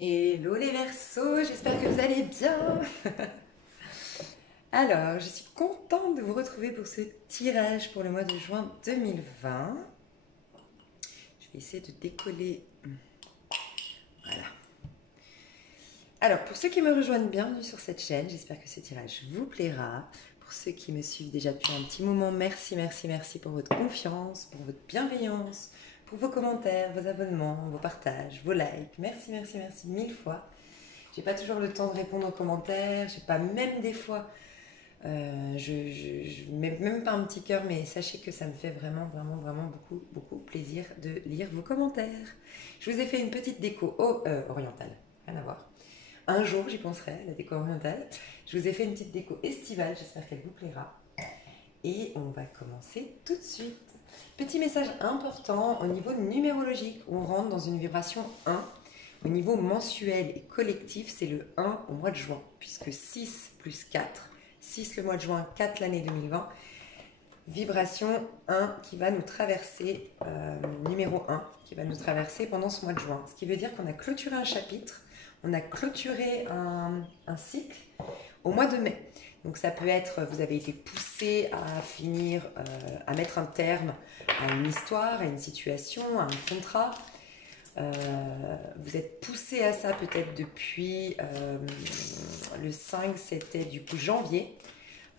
Hello les Verseaux, j'espère que vous allez bien. Alors, je suis contente de vous retrouver pour ce tirage pour le mois de juin 2020. Je vais essayer de décoller. Voilà. Alors, pour ceux qui me rejoignent, bienvenue sur cette chaîne. J'espère que ce tirage vous plaira. Pour ceux qui me suivent déjà depuis un petit moment, merci, merci, merci pour votre confiance, pour votre bienveillance, pour vos commentaires, vos abonnements, vos partages, vos likes. Merci, merci, merci mille fois. J'ai pas toujours le temps de répondre aux commentaires, j'ai pas même des fois, je mets même pas un petit cœur, mais sachez que ça me fait vraiment, vraiment, vraiment beaucoup, beaucoup plaisir de lire vos commentaires. Je vous ai fait une petite déco orientale, rien à voir. Un jour, j'y penserai, la déco orientale. Je vous ai fait une petite déco estivale, j'espère qu'elle vous plaira. Et on va commencer tout de suite. Petit message important au niveau numérologique, où on rentre dans une vibration 1. Au niveau mensuel et collectif, c'est le 1 au mois de juin, puisque 6 plus 4, 6 le mois de juin, 4 l'année 2020, vibration 1 qui va nous traverser, numéro 1, qui va nous traverser pendant ce mois de juin. Ce qui veut dire qu'on a clôturé un chapitre, on a clôturé un cycle au mois de mai. Donc ça peut être, vous avez été poussé à finir, à mettre un terme à une histoire, à une situation, à un contrat. Vous êtes poussé à ça peut-être depuis le 5, c'était du coup janvier.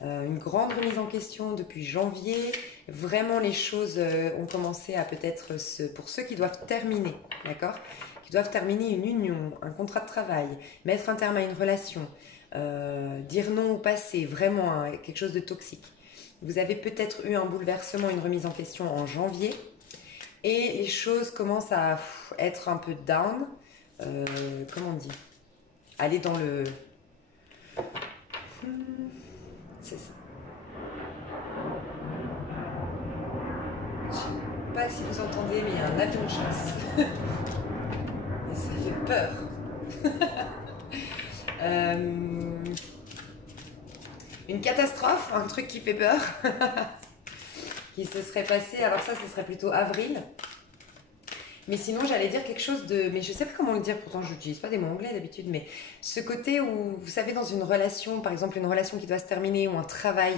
Une grande remise en question depuis janvier. Vraiment les choses ont commencé à peut-être, pour ceux qui doivent terminer, d'accord, qui doivent terminer une union, un contrat de travail, mettre un terme à une relation, dire non au passé, vraiment quelque chose de toxique. Vous avez peut-être eu un bouleversement, une remise en question en janvier. Et les choses commencent à être un peu down. Comment on dit? Aller dans le... C'est ça. Je sais pas si vous entendez, mais il y a un avion de chasse. Et ça fait peur. Une catastrophe, un truc qui fait peur. Qui se serait passé, alors ça, ce serait plutôt avril. Mais sinon, j'allais dire quelque chose de... Mais je sais pas comment le dire, pourtant je n'utilise pas des mots anglais d'habitude, mais ce côté où, vous savez, dans une relation, par exemple une relation qui doit se terminer, ou un travail,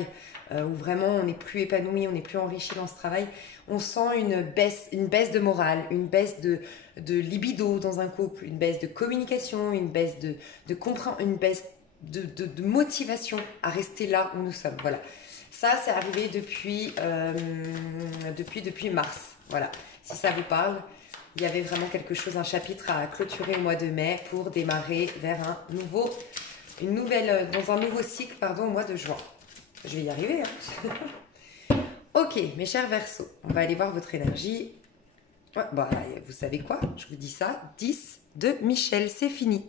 où vraiment on n'est plus épanoui, on n'est plus enrichi dans ce travail, on sent une baisse de morale, une baisse de libido dans un couple, une baisse de communication, une baisse une baisse de motivation à rester là où nous sommes. Voilà. Ça, c'est arrivé depuis mars. Voilà. Si ça vous parle, il y avait vraiment quelque chose, un chapitre à clôturer au mois de mai pour démarrer vers dans un nouveau cycle, pardon, au mois de juin. Je vais y arriver. Hein. Ok, mes chers Verseaux, on va aller voir votre énergie. Ouais, bah, vous savez quoi? Je vous dis ça. 10 de Michel, c'est fini.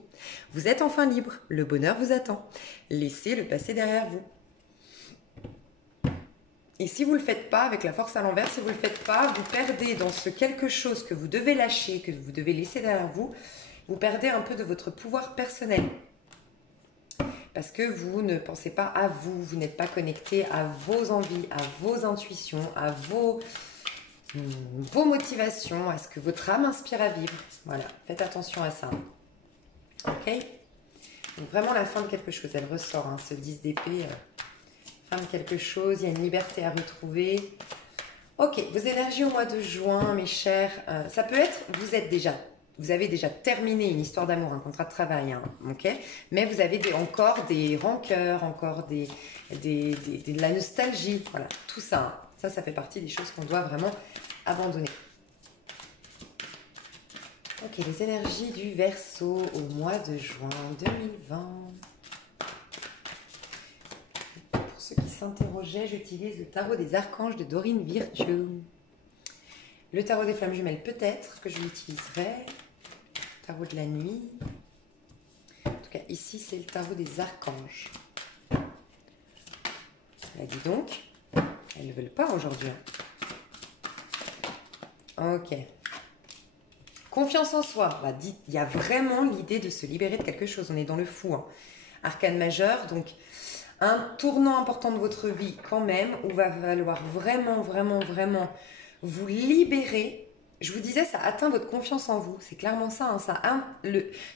Vous êtes enfin libre. Le bonheur vous attend. Laissez le passé derrière vous. Et si vous ne le faites pas, avec la force à l'envers, si vous ne le faites pas, vous perdez dans ce quelque chose que vous devez lâcher, que vous devez laisser derrière vous, vous perdez un peu de votre pouvoir personnel. Parce que vous ne pensez pas à vous, vous n'êtes pas connecté à vos envies, à vos intuitions, à vos motivations, à ce que votre âme inspire à vivre. Voilà, faites attention à ça. Ok? Donc vraiment la fin de quelque chose, elle ressort, hein, ce 10 d'épée... de quelque chose, il y a une liberté à retrouver. Ok, vos énergies au mois de juin, mes chers, ça peut être, vous avez déjà terminé une histoire d'amour, un contrat de travail, hein, ok, mais vous avez encore des rancœurs, encore de la nostalgie, voilà, tout ça, hein, ça fait partie des choses qu'on doit vraiment abandonner. Ok, les énergies du Verseau au mois de juin 2020. Ceux qui s'interrogeaient, j'utilise le tarot des archanges de Dorine Virtue. Le tarot des flammes jumelles, peut-être que je l'utiliserai. Tarot de la nuit. En tout cas, ici, c'est le tarot des archanges. Là, dis donc, elles ne veulent pas aujourd'hui. Ok. Confiance en soi. Bah, il y a vraiment l'idée de se libérer de quelque chose. On est dans le fou. Hein. Arcane majeur, donc... un tournant important de votre vie quand même, où va falloir vraiment, vraiment, vraiment vous libérer je vous disais, ça atteint votre confiance en vous. C'est clairement ça. Hein,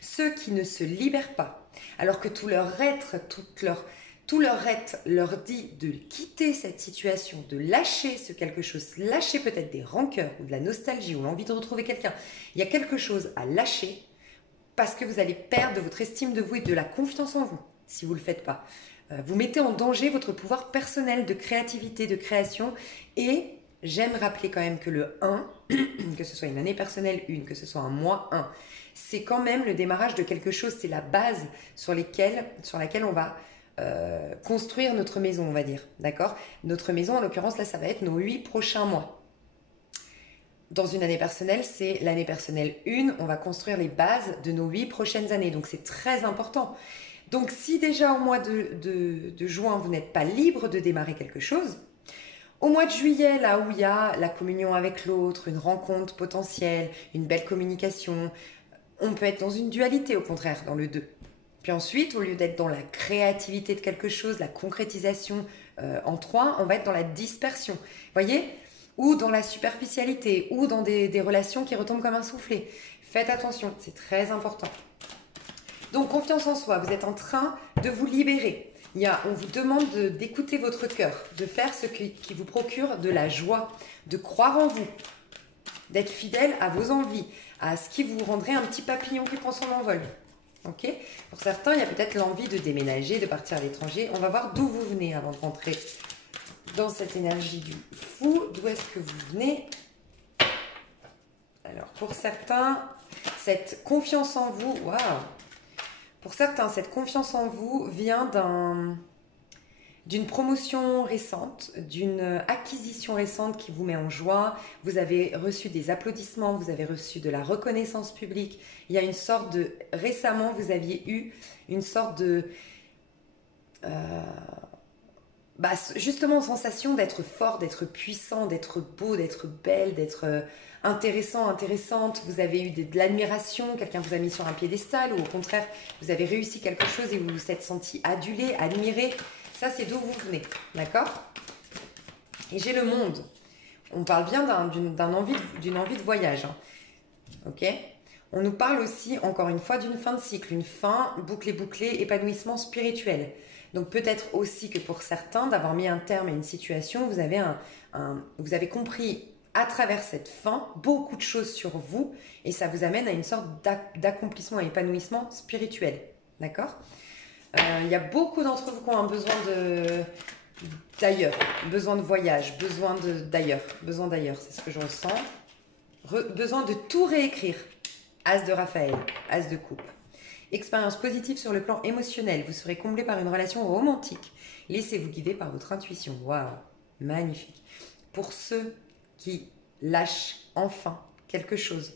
ceux qui ne se libèrent pas, alors que tout leur être, tout leur être leur dit de quitter cette situation, de lâcher ce quelque chose, lâcher peut-être des rancœurs ou de la nostalgie ou l'envie de retrouver quelqu'un. Il y a quelque chose à lâcher parce que vous allez perdre de votre estime de vous et de la confiance en vous si vous ne le faites pas. Vous mettez en danger votre pouvoir personnel de créativité, de création. Et j'aime rappeler quand même que le 1, que ce soit une année personnelle 1, que ce soit un mois 1, c'est quand même le démarrage de quelque chose, c'est la base sur laquelle on va construire notre maison, on va dire. D'accord? Notre maison, en l'occurrence, là, ça va être nos 8 prochains mois. Dans une année personnelle, c'est l'année personnelle 1, on va construire les bases de nos 8 prochaines années. Donc c'est très important. Donc si déjà au mois de juin, vous n'êtes pas libre de démarrer quelque chose, au mois de juillet, là où il y a la communion avec l'autre, une rencontre potentielle, une belle communication, on peut être dans une dualité au contraire, dans le 2. Puis ensuite, au lieu d'être dans la créativité de quelque chose, la concrétisation en 3, on va être dans la dispersion. Vous voyez? Ou dans la superficialité, ou dans des relations qui retombent comme un soufflet. Faites attention, c'est très important. Donc, confiance en soi, vous êtes en train de vous libérer. On vous demande d'écouter votre cœur, de faire ce qui vous procure de la joie, de croire en vous, d'être fidèle à vos envies, à ce qui vous rendrait un petit papillon qui prend son envol. Okay. Pour certains, il y a peut-être l'envie de déménager, de partir à l'étranger. On va voir d'où vous venez avant de rentrer dans cette énergie du fou. D'où est-ce que vous venez? Alors, pour certains, cette confiance en vous, waouh! Pour certains, cette confiance en vous vient d'une promotion récente, d'une acquisition récente qui vous met en joie. Vous avez reçu des applaudissements, vous avez reçu de la reconnaissance publique. Il y a une sorte de... Récemment, vous aviez eu une sorte de... justement, sensation d'être fort, d'être puissant, d'être beau, d'être belle, d'être intéressant, intéressante. Vous avez eu de l'admiration, quelqu'un vous a mis sur un piédestal, ou au contraire, vous avez réussi quelque chose et vous vous êtes senti adulé, admiré. Ça, c'est d'où vous venez, d'accord? Et j'ai le monde. On parle bien d'une envie de voyage, hein. Ok? On nous parle aussi, encore une fois, d'une fin de cycle, une fin bouclée, épanouissement spirituel. Donc peut-être aussi que pour certains, d'avoir mis un terme à une situation, vous avez compris à travers cette fin beaucoup de choses sur vous et ça vous amène à une sorte d'accomplissement et épanouissement spirituel. D'accord? Il y a beaucoup d'entre vous qui ont un besoin d'ailleurs, besoin de voyage, besoin d'ailleurs, c'est ce que je ressens. Besoin de tout réécrire. As de Raphaël, As de coupe. Expérience positive sur le plan émotionnel. Vous serez comblé par une relation romantique. Laissez-vous guider par votre intuition. Waouh, magnifique. Pour ceux qui lâchent enfin quelque chose,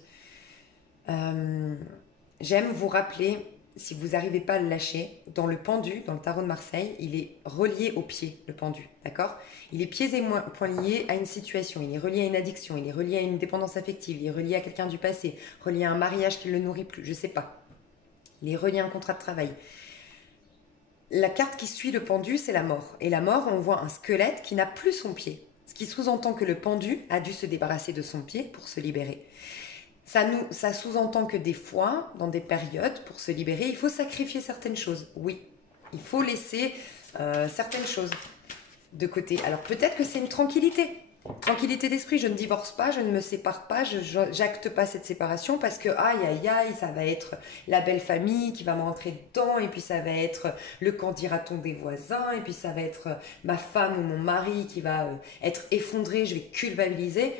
j'aime vous rappeler, si vous n'arrivez pas à le lâcher, dans le pendu, dans le tarot de Marseille, il est relié au pied, le pendu, d'accord? Il est pieds et poings liés à une situation, il est relié à une addiction, il est relié à une dépendance affective, il est relié à quelqu'un du passé, relié à un mariage qui ne le nourrit plus, je ne sais pas. Il est relié à un contrat de travail. La carte qui suit le pendu, c'est la mort. Et la mort, on voit un squelette qui n'a plus son pied. Ce qui sous-entend que le pendu a dû se débarrasser de son pied pour se libérer. Ça sous-entend que des fois, dans des périodes, pour se libérer, il faut sacrifier certaines choses. Oui, il faut laisser certaines choses de côté. Alors peut-être que c'est une tranquillité. Tranquillité d'esprit, je ne divorce pas, je ne me sépare pas, je j'acte pas cette séparation parce que aïe aïe aïe, ça va être la belle famille qui va me rentrer dedans et puis ça va être le qu'en dira-t-on des voisins et puis ça va être ma femme ou mon mari qui va être effondré, je vais culpabiliser.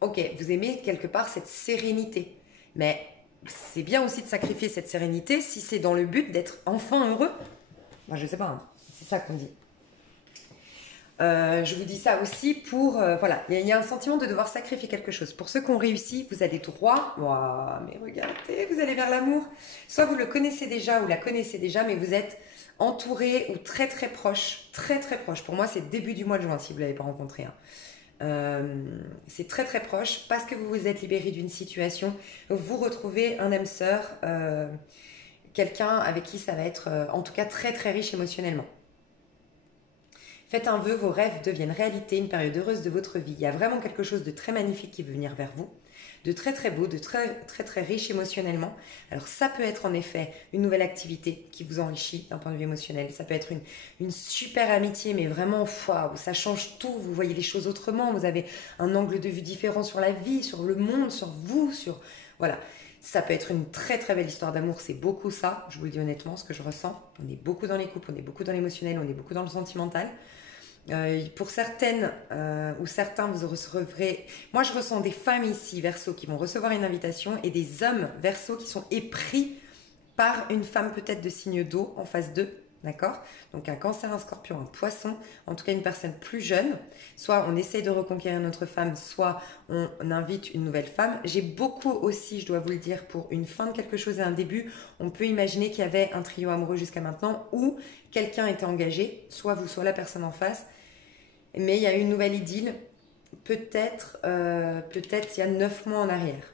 Ok, vous aimez quelque part cette sérénité, mais c'est bien aussi de sacrifier cette sérénité si c'est dans le but d'être enfin heureux. Moi je sais pas, hein. C'est ça qu'on dit. Je vous dis ça aussi pour... voilà, il y a un sentiment de devoir sacrifier quelque chose. Pour ceux qui ont réussi, vous allez droit. Wow, mais regardez, vous allez vers l'amour. Soit vous le connaissez déjà ou la connaissez déjà, mais vous êtes entouré ou très très proche. Très très proche. Pour moi, c'est début du mois de juin si vous ne l'avez pas rencontré. Hein. C'est très très proche parce que vous vous êtes libéré d'une situation. Vous retrouvez un âme sœur, quelqu'un avec qui ça va être en tout cas très très riche émotionnellement. Faites un vœu, vos rêves deviennent réalité, une période heureuse de votre vie. Il y a vraiment quelque chose de très magnifique qui veut venir vers vous. de très très beau, de très très très riche émotionnellement. Alors ça peut être en effet une nouvelle activité qui vous enrichit d'un point de vue émotionnel. Ça peut être une super amitié, mais vraiment, waouh, ça change tout. Vous voyez les choses autrement. Vous avez un angle de vue différent sur la vie, sur le monde, sur vous, sur... Voilà. Ça peut être une très très belle histoire d'amour, c'est beaucoup ça, je vous le dis honnêtement, ce que je ressens. On est beaucoup dans les couples, on est beaucoup dans l'émotionnel, on est beaucoup dans le sentimental. Pour certaines ou certains, vous recevrez... Moi, je ressens des femmes ici, Verseau, qui vont recevoir une invitation et des hommes, Verseau, qui sont épris par une femme peut-être de signe d'eau en face d'eux. D'accord? Donc un cancer, un scorpion, un poisson, en tout cas une personne plus jeune. Soit on essaye de reconquérir notre femme, soit on invite une nouvelle femme. J'ai beaucoup aussi, je dois vous le dire, pour une fin de quelque chose et un début, on peut imaginer qu'il y avait un trio amoureux jusqu'à maintenant où quelqu'un était engagé, soit vous, soit la personne en face. Mais il y a eu une nouvelle idylle, peut-être il y a 9 mois en arrière.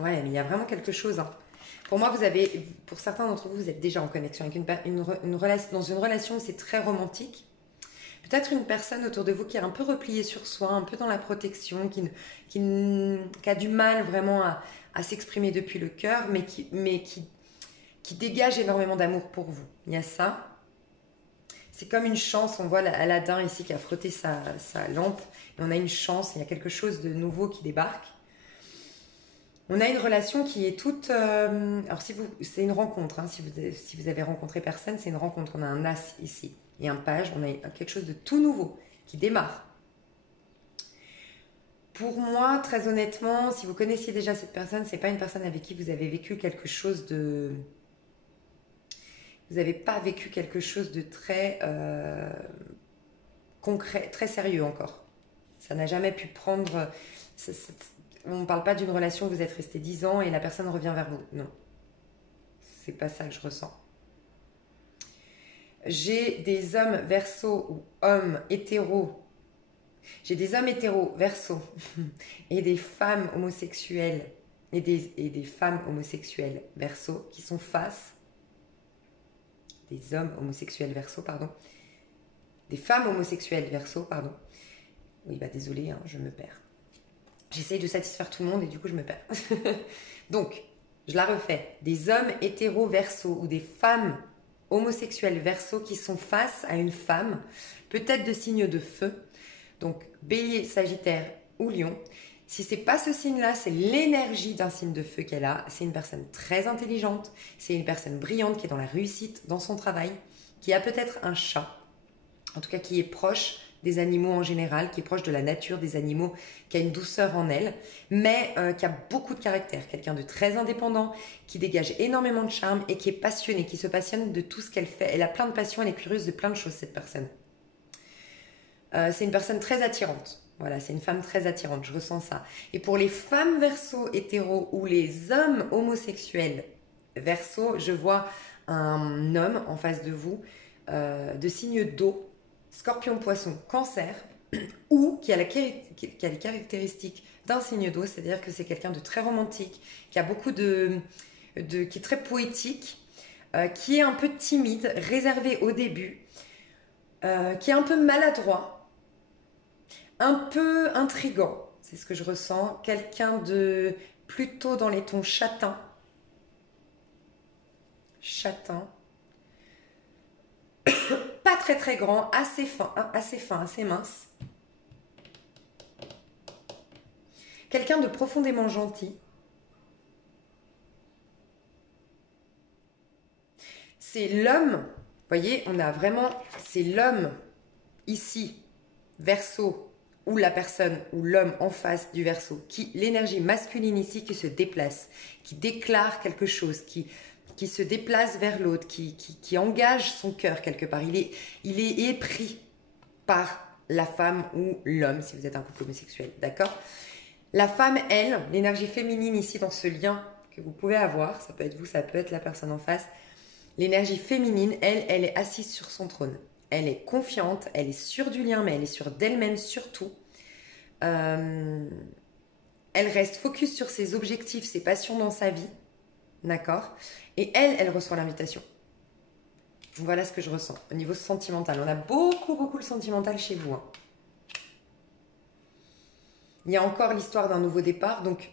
Ouais, mais il y a vraiment quelque chose, hein. Pour moi, pour certains d'entre vous, vous êtes déjà en connexion avec dans une relation où c'est très romantique. Peut-être une personne autour de vous qui est un peu repliée sur soi, un peu dans la protection, qui a du mal vraiment à s'exprimer depuis le cœur, mais qui dégage énormément d'amour pour vous. Il y a ça. C'est comme une chance, on voit Aladdin ici qui a frotté sa lampe, et on a une chance, il y a quelque chose de nouveau qui débarque. On a une relation qui est toute... alors, c'est une rencontre. Hein, si vous avez rencontré personne, c'est une rencontre. On a un as ici et un page. On a quelque chose de tout nouveau qui démarre. Pour moi, très honnêtement, si vous connaissiez déjà cette personne, c'est pas une personne avec qui vous avez vécu quelque chose de... Vous n'avez pas vécu quelque chose de très concret, très sérieux encore. Ça n'a jamais pu prendre... On ne parle pas d'une relation où vous êtes resté 10 ans et la personne revient vers vous. Non. C'est pas ça que je ressens. J'ai des hommes Verseau ou hommes hétéros. J'ai des hommes hétéros Verseau et des femmes homosexuelles et des femmes homosexuelles Verseau qui sont face. Des hommes homosexuels Verseau, pardon. Des femmes homosexuelles Verseau, pardon. Oui, bah désolé, hein, je me perds. J'essaye de satisfaire tout le monde et du coup je me perds. Donc, je la refais. Des hommes hétéros Verseau ou des femmes homosexuelles Verseau qui sont face à une femme, peut-être de signe de feu. Donc, Bélier, Sagittaire ou Lion. Si c'est pas ce signe-là, c'est l'énergie d'un signe de feu qu'elle a. C'est une personne très intelligente, c'est une personne brillante qui est dans la réussite dans son travail, qui a peut-être un chat, en tout cas qui est proche des animaux en général, qui est proche de la nature des animaux, qui a une douceur en elle, mais qui a beaucoup de caractère, quelqu'un de très indépendant, qui dégage énormément de charme et qui est passionné, qui se passionne de tout ce qu'elle fait. Elle a plein de passion, elle est curieuse de plein de choses, cette personne. C'est une personne très attirante. Voilà, c'est une femme très attirante, je ressens ça. Et pour les femmes Verseau hétéros ou les hommes homosexuels Verseau, je vois un homme en face de vous de signe d'eau, Scorpion, Poisson, Cancer, ou qui a les caractéristiques d'un signe d'eau, c'est-à-dire que c'est quelqu'un de très romantique, qui a beaucoup qui est très poétique, qui est un peu timide, réservé au début, qui est un peu maladroit, un peu intriguant, c'est ce que je ressens, quelqu'un de plutôt dans les tons châtains, pas très très grand, assez fin, assez mince. Quelqu'un de profondément gentil. C'est l'homme, vous voyez, on a vraiment, c'est l'homme ici, Verseau, ou la personne, ou l'homme en face du Verseau, l'énergie masculine ici qui se déplace, qui déclare quelque chose, qui se déplace vers l'autre, qui engage son cœur quelque part. Il est épris par la femme ou l'homme, si vous êtes un couple homosexuel, d'accord? La femme, elle, l'énergie féminine ici dans ce lien que vous pouvez avoir, ça peut être vous, ça peut être la personne en face, l'énergie féminine, elle est assise sur son trône. Elle est confiante, elle est sûre du lien, mais elle est sûre d'elle-même surtout. Elle reste focus sur ses objectifs, ses passions dans sa vie, d'accord? Et elle reçoit l'invitation. Voilà ce que je ressens au niveau sentimental. On a beaucoup le sentimental chez vous. Hein. Il y a encore l'histoire d'un nouveau départ. Donc,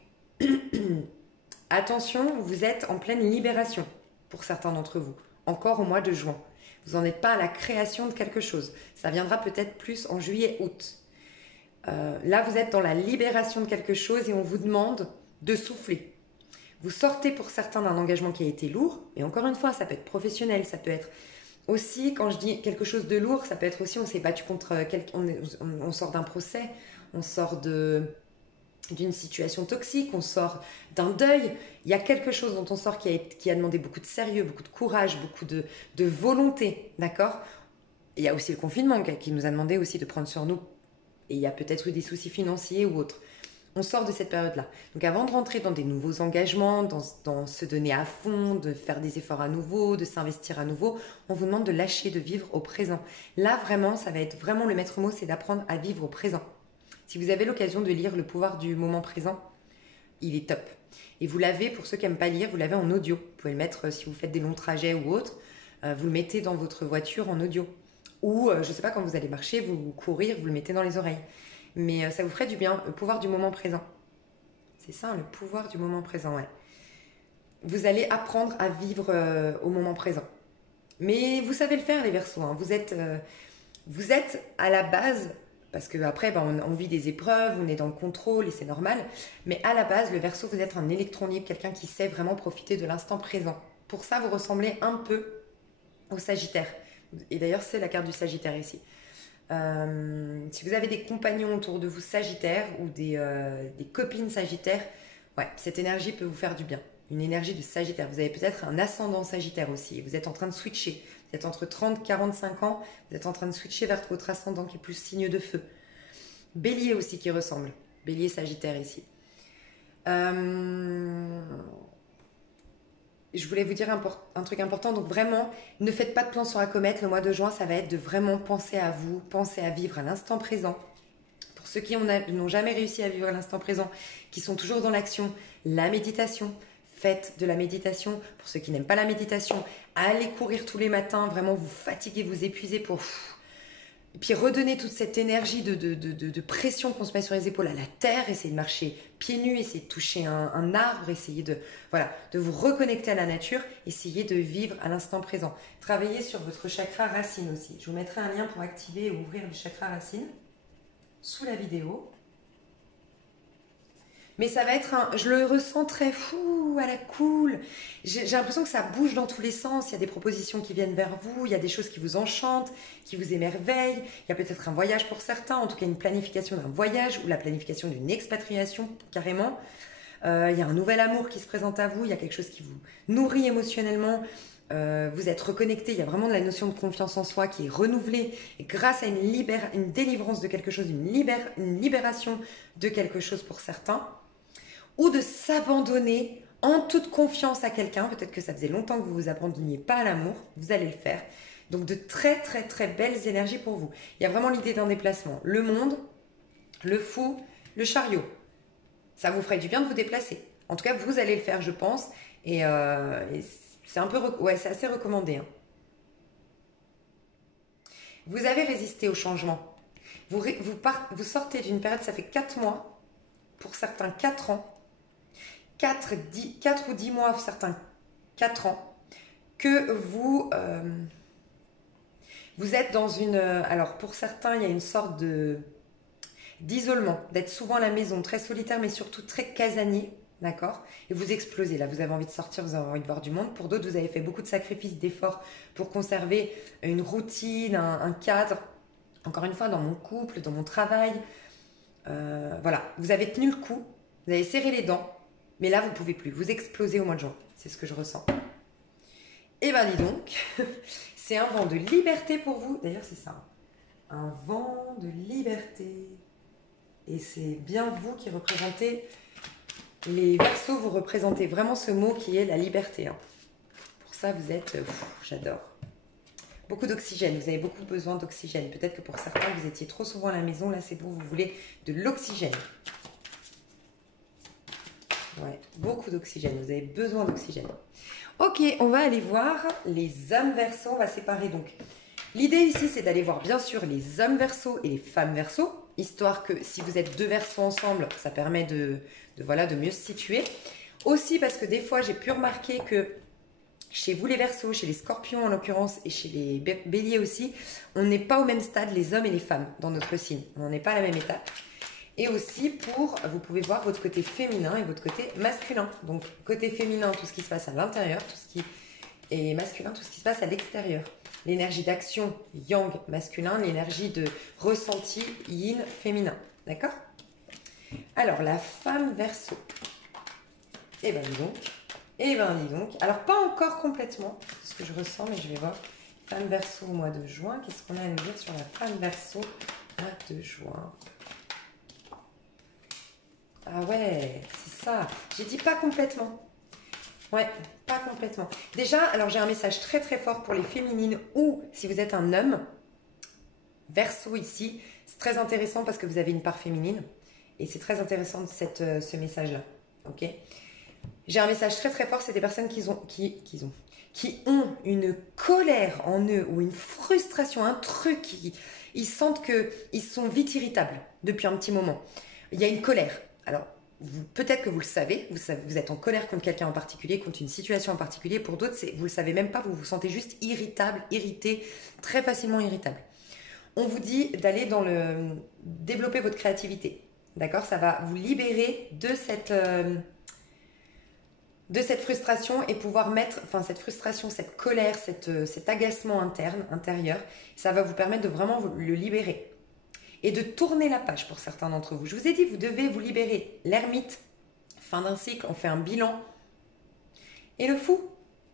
attention, vous êtes en pleine libération pour certains d'entre vous. Encore au mois de juin. Vous n'en êtes pas à la création de quelque chose. Ça viendra peut-être plus en juillet, août. Là, vous êtes dans la libération de quelque chose et on vous demande de souffler. Vous sortez pour certains d'un engagement qui a été lourd. Et encore une fois, ça peut être professionnel, ça peut être aussi, quand je dis quelque chose de lourd, ça peut être aussi, on s'est battu contre quelqu'un, on sort d'un procès, on sort d'une situation toxique, on sort d'un deuil. Il y a quelque chose dont on sort qui a demandé beaucoup de sérieux, beaucoup de courage, beaucoup de volonté, d'accord? Il y a aussi le confinement qui nous a demandé aussi de prendre sur nous. Et il y a peut-être eu des soucis financiers ou autres. On sort de cette période-là. Donc avant de rentrer dans des nouveaux engagements, dans se donner à fond, de faire des efforts à nouveau, de s'investir à nouveau, on vous demande de lâcher, de vivre au présent. Là, vraiment, ça va être vraiment le maître mot, c'est d'apprendre à vivre au présent. Si vous avez l'occasion de lire Le pouvoir du moment présent, il est top. Et vous l'avez, pour ceux qui n'aiment pas lire, vous l'avez en audio. Vous pouvez le mettre si vous faites des longs trajets ou autre. Vous le mettez dans votre voiture en audio. Ou, je ne sais pas, quand vous allez marcher, vous courir, vous le mettez dans les oreilles. Mais ça vous ferait du bien, le pouvoir du moment présent. C'est ça, le pouvoir du moment présent, ouais. Vous allez apprendre à vivre au moment présent. Mais vous savez le faire, les Verseaux. Hein. Vous êtes à la base, parce qu'après, on vit des épreuves, on est dans le contrôle et c'est normal. Mais à la base, le Verseau, vous êtes un électron libre, quelqu'un qui sait vraiment profiter de l'instant présent. Pour ça, vous ressemblez un peu au Sagittaire. Et d'ailleurs, c'est la carte du Sagittaire ici. Si vous avez des compagnons autour de vous Sagittaires ou des copines Sagittaires, ouais, cette énergie peut vous faire du bien. Une énergie de Sagittaire. Vous avez peut-être un ascendant Sagittaire aussi. Vous êtes en train de switcher. Vous êtes entre 30 et 45 ans. Vous êtes en train de switcher vers votre ascendant qui est plus signe de feu. Bélier aussi qui ressemble. Bélier Sagittaire ici. Je voulais vous dire un truc important. Donc vraiment, ne faites pas de plan sur la comète. Le mois de juin, ça va être de vraiment penser à vous, penser à vivre à l'instant présent. Pour ceux qui n'ont jamais réussi à vivre à l'instant présent, qui sont toujours dans l'action, la méditation. Faites de la méditation. Pour ceux qui n'aiment pas la méditation, allez courir tous les matins. Vraiment, vous fatiguez, vous épuisez pour... Et puis redonner toute cette énergie de pression qu'on se met sur les épaules à la terre, essayez de marcher pieds nus, essayez de toucher un arbre, essayez de vous reconnecter à la nature, essayez de vivre à l'instant présent. Travaillez sur votre chakra racine aussi. Je vous mettrai un lien pour activer et ouvrir le chakra racine sous la vidéo. Mais ça va être je le ressens très fou, à la cool. J'ai l'impression que ça bouge dans tous les sens. Il y a des propositions qui viennent vers vous, il y a des choses qui vous enchantent, qui vous émerveillent. Il y a peut-être un voyage pour certains, en tout cas une planification d'un voyage ou la planification d'une expatriation carrément. Il y a un nouvel amour qui se présente à vous, il y a quelque chose qui vous nourrit émotionnellement. Vous êtes reconnecté, il y a vraiment de la notion de confiance en soi qui est renouvelée et grâce à une délivrance de quelque chose, une libération de quelque chose pour certains. Ou de s'abandonner en toute confiance à quelqu'un. Peut-être que ça faisait longtemps que vous ne vous abandonniez pas à l'amour. Vous allez le faire. Donc de très très très belles énergies pour vous. Il y a vraiment l'idée d'un déplacement. Le monde, le fou, le chariot. Ça vous ferait du bien de vous déplacer. En tout cas, vous allez le faire, je pense. Et c'est un peu... Ouais, c'est assez recommandé. Hein. Vous avez résisté au changement. Vous sortez d'une période, ça fait 4 mois. Pour certains, 4 ans. 4 ou 10 mois, certains 4 ans, que vous êtes dans une... alors pour certains, il y a une sorte d'isolement, d'être souvent à la maison, très solitaire, mais surtout très casanier, d'accord? Et vous explosez, là, vous avez envie de sortir, vous avez envie de voir du monde. Pour d'autres, vous avez fait beaucoup de sacrifices, d'efforts pour conserver une routine, un cadre. Encore une fois, dans mon couple, dans mon travail, voilà, vous avez tenu le coup, vous avez serré les dents. Mais là, vous ne pouvez plus. Vous explosez au mois de juin. C'est ce que je ressens. Eh bien, dis donc, c'est un vent de liberté pour vous. D'ailleurs, c'est ça. Un vent de liberté. Et c'est bien vous qui représentez, les Verseaux, vous représentez vraiment ce mot qui est la liberté. Hein. Pour ça, vous êtes... j'adore. Beaucoup d'oxygène. Vous avez beaucoup besoin d'oxygène. Peut-être que pour certains, vous étiez trop souvent à la maison. Là, c'est bon, vous voulez de l'oxygène. Ouais, beaucoup d'oxygène, vous avez besoin d'oxygène. Ok, on va aller voir les hommes Verseaux, on va séparer donc. L'idée ici, c'est d'aller voir bien sûr les hommes Verseaux et les femmes Verseaux. histoire que si vous êtes deux Verseaux ensemble, ça permet voilà, de mieux se situer. Aussi parce que des fois, j'ai pu remarquer que chez vous les Verseaux, chez les Scorpions en l'occurrence, et chez les Béliers aussi, on n'est pas au même stade, les hommes et les femmes, dans notre signe. On n'est pas à la même étape. Et aussi vous pouvez voir votre côté féminin et votre côté masculin. Donc, côté féminin, tout ce qui se passe à l'intérieur, tout ce qui est masculin, tout ce qui se passe à l'extérieur. L'énergie d'action, yang, masculin, l'énergie de ressenti, yin, féminin. D'accord? Alors, la femme Verseau. Eh ben, dis donc. Eh ben, dis donc. Alors, pas encore complètement, ce que je ressens, mais je vais voir. Femme Verseau au mois de juin. Qu'est-ce qu'on a à nous dire sur la femme Verseau au mois de juin? Ah ouais, c'est ça. J'ai dit pas complètement. Ouais, pas complètement. Déjà, alors j'ai un message très très fort pour les féminines ou si vous êtes un homme, Verseau ici, c'est très intéressant parce que vous avez une part féminine et c'est très intéressant ce message-là. Ok. J'ai un message très très fort, c'est des personnes qui ont une colère en eux ou une frustration, un truc, ils sentent qu'ils sont vite irritables depuis un petit moment. Il y a une colère. Alors, peut-être que vous le savez, vous êtes en colère contre quelqu'un en particulier, contre une situation en particulier. Pour d'autres, vous ne le savez même pas, vous vous sentez juste irritable, irrité, très facilement irritable. On vous dit d'aller développer votre créativité. D'accord? Ça va vous libérer de cette frustration et pouvoir cette frustration, cette colère, cet agacement intérieur, ça va vous permettre de vraiment le libérer. Et de tourner la page pour certains d'entre vous. Je vous ai dit, vous devez vous libérer. L'ermite, fin d'un cycle, on fait un bilan. Et le fou,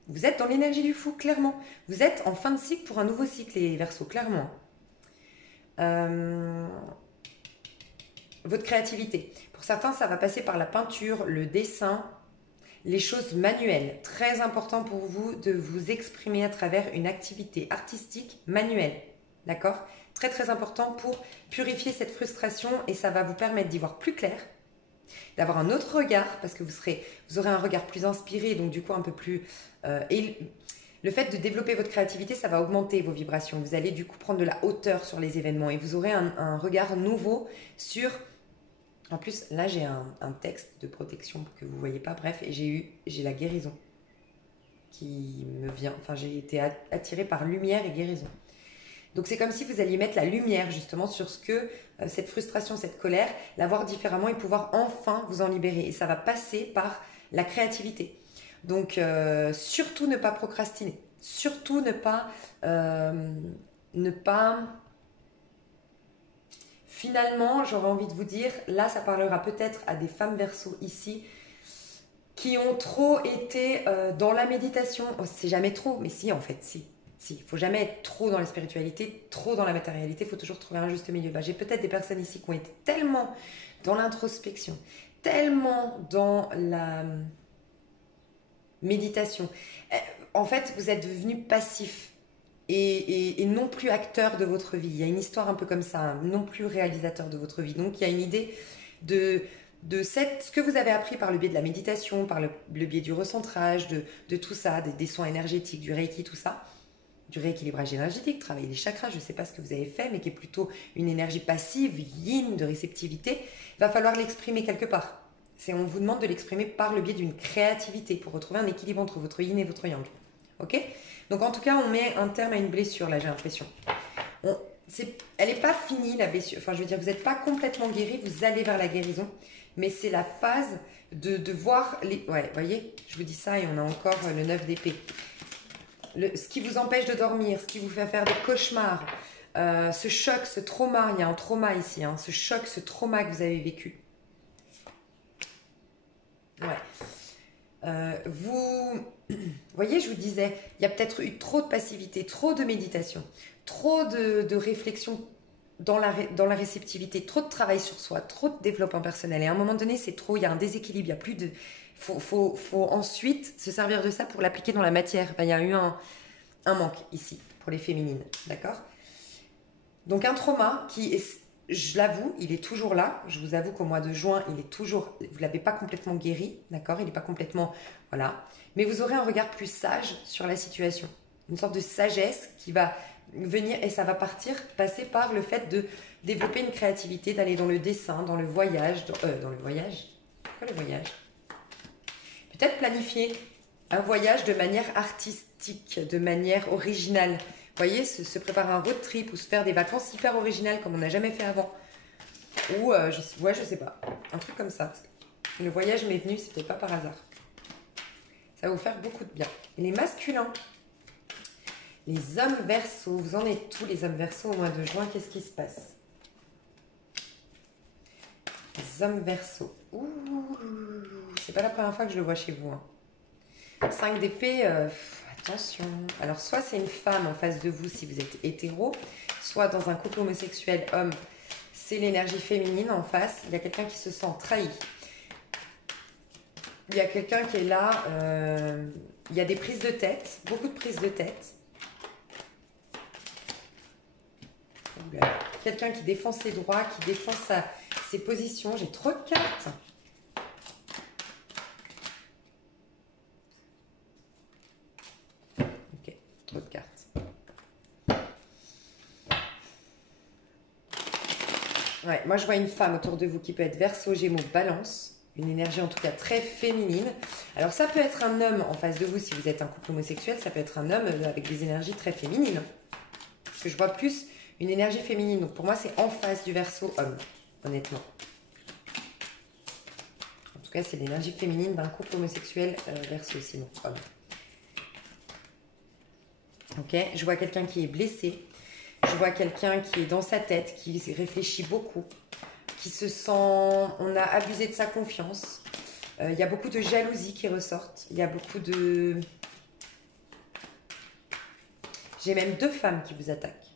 vous êtes dans l'énergie du fou, clairement. Vous êtes en fin de cycle pour un nouveau cycle, les Verseaux, clairement. Votre créativité. Pour certains, ça va passer par la peinture, le dessin, les choses manuelles. Très important pour vous de vous exprimer à travers une activité artistique manuelle. D'accord ? Très très important pour purifier cette frustration et ça va vous permettre d'y voir plus clair, d'avoir un autre regard parce que vous aurez un regard plus inspiré, donc du coup un peu plus... et le fait de développer votre créativité, ça va augmenter vos vibrations. Vous allez du coup prendre de la hauteur sur les événements et vous aurez un regard nouveau sur... En plus, là j'ai un texte de protection que vous ne voyez pas, bref, et j'ai la guérison qui me vient. Enfin, j'ai été attirée par lumière et guérison. Donc c'est comme si vous alliez mettre la lumière justement sur ce que cette frustration, cette colère, la voir différemment et pouvoir enfin vous en libérer. Et ça va passer par la créativité. Donc surtout ne pas procrastiner. Surtout ne pas... Finalement, j'aurais envie de vous dire, là ça parlera peut-être à des femmes Verseaux ici, qui ont trop été dans la méditation. Oh, c'est jamais trop, mais si en fait, si. Il ne faut jamais être trop dans la spiritualité, trop dans la matérialité, il faut toujours trouver un juste milieu. J'ai peut-être des personnes ici qui ont été tellement dans l'introspection, tellement dans la méditation. En fait, vous êtes devenu passif et non plus acteur de votre vie. Il y a une histoire un peu comme ça, non plus réalisateur de votre vie. Donc, il y a une idée de ce que vous avez appris par le biais de la méditation, par le biais du recentrage, de tout ça, des soins énergétiques, du Reiki, tout ça. Du rééquilibrage énergétique, travailler les chakras, je ne sais pas ce que vous avez fait, mais qui est plutôt une énergie passive, yin, de réceptivité, il va falloir l'exprimer quelque part. On vous demande de l'exprimer par le biais d'une créativité pour retrouver un équilibre entre votre yin et votre yang. Ok? Donc en tout cas, on met un terme à une blessure, là j'ai l'impression. Elle n'est pas finie la blessure, enfin je veux dire, vous n'êtes pas complètement guéri, vous allez vers la guérison, mais c'est la phase de voir les... Ouais, vous voyez, je vous dis ça et on a encore le 9 d'épée. Ce qui vous empêche de dormir, ce qui vous fait faire des cauchemars, ce choc, ce trauma, il y a un trauma ici, hein, ce choc, ce trauma que vous avez vécu. Ouais. Vous voyez, je vous disais, il y a peut-être eu trop de passivité, trop de méditation, trop de réflexion dans la réceptivité, trop de travail sur soi, trop de développement personnel. Et à un moment donné, c'est trop, il y a un déséquilibre, il y a plus de... Faut ensuite se servir de ça pour l'appliquer dans la matière. Il y a eu un manque ici pour les féminines, d'accord? Donc un trauma qui est, je l'avoue, il est toujours là. Je vous avoue qu'au mois de juin, il est toujours, vous ne l'avez pas complètement guéri, d'accord? Il n'est pas complètement, voilà. Mais vous aurez un regard plus sage sur la situation. Une sorte de sagesse qui va venir et ça va passer par le fait développer une créativité, d'aller dans le dessin, dans le voyage. Dans le voyage? Pourquoi le voyage? Peut-être planifier un voyage de manière artistique, de manière originale. Vous voyez, se préparer un road trip ou se faire des vacances hyper originales comme on n'a jamais fait avant. Ou, je sais pas, un truc comme ça. Le voyage m'est venu, c'était pas par hasard. Ça va vous faire beaucoup de bien. Et les masculins, les hommes Verseaux, vous en êtes tous les hommes Verseaux au mois de juin, qu'est-ce qui se passe? Les hommes Verseaux. Ouh, c'est pas la première fois que je le vois chez vous. Hein. 5 d'épée, attention. Alors, soit c'est une femme en face de vous si vous êtes hétéro, soit dans un couple homosexuel homme, c'est l'énergie féminine en face. Il y a quelqu'un qui se sent trahi. Il y a quelqu'un qui est là. Il y a des prises de tête, beaucoup de prises de tête. Quelqu'un qui défend ses droits, qui défend ses positions. J'ai trop de cartes. Ok, trop de cartes. Ouais, moi je vois une femme autour de vous qui peut être Verseau, Gémeaux, Balance. Une énergie en tout cas très féminine. Alors ça peut être un homme en face de vous si vous êtes un couple homosexuel. Ça peut être un homme avec des énergies très féminines. Parce que je vois plus une énergie féminine. Donc pour moi c'est en face du Verseau homme, honnêtement. En tout cas c'est l'énergie féminine d'un couple homosexuel Verseau, sinon homme. Ok, je vois quelqu'un qui est blessé. Je vois quelqu'un qui est dans sa tête, qui réfléchit beaucoup. Qui se sent, on a abusé de sa confiance. Il y a beaucoup de jalousie qui ressortent. Il y a beaucoup de... J'ai même 2 femmes qui vous attaquent.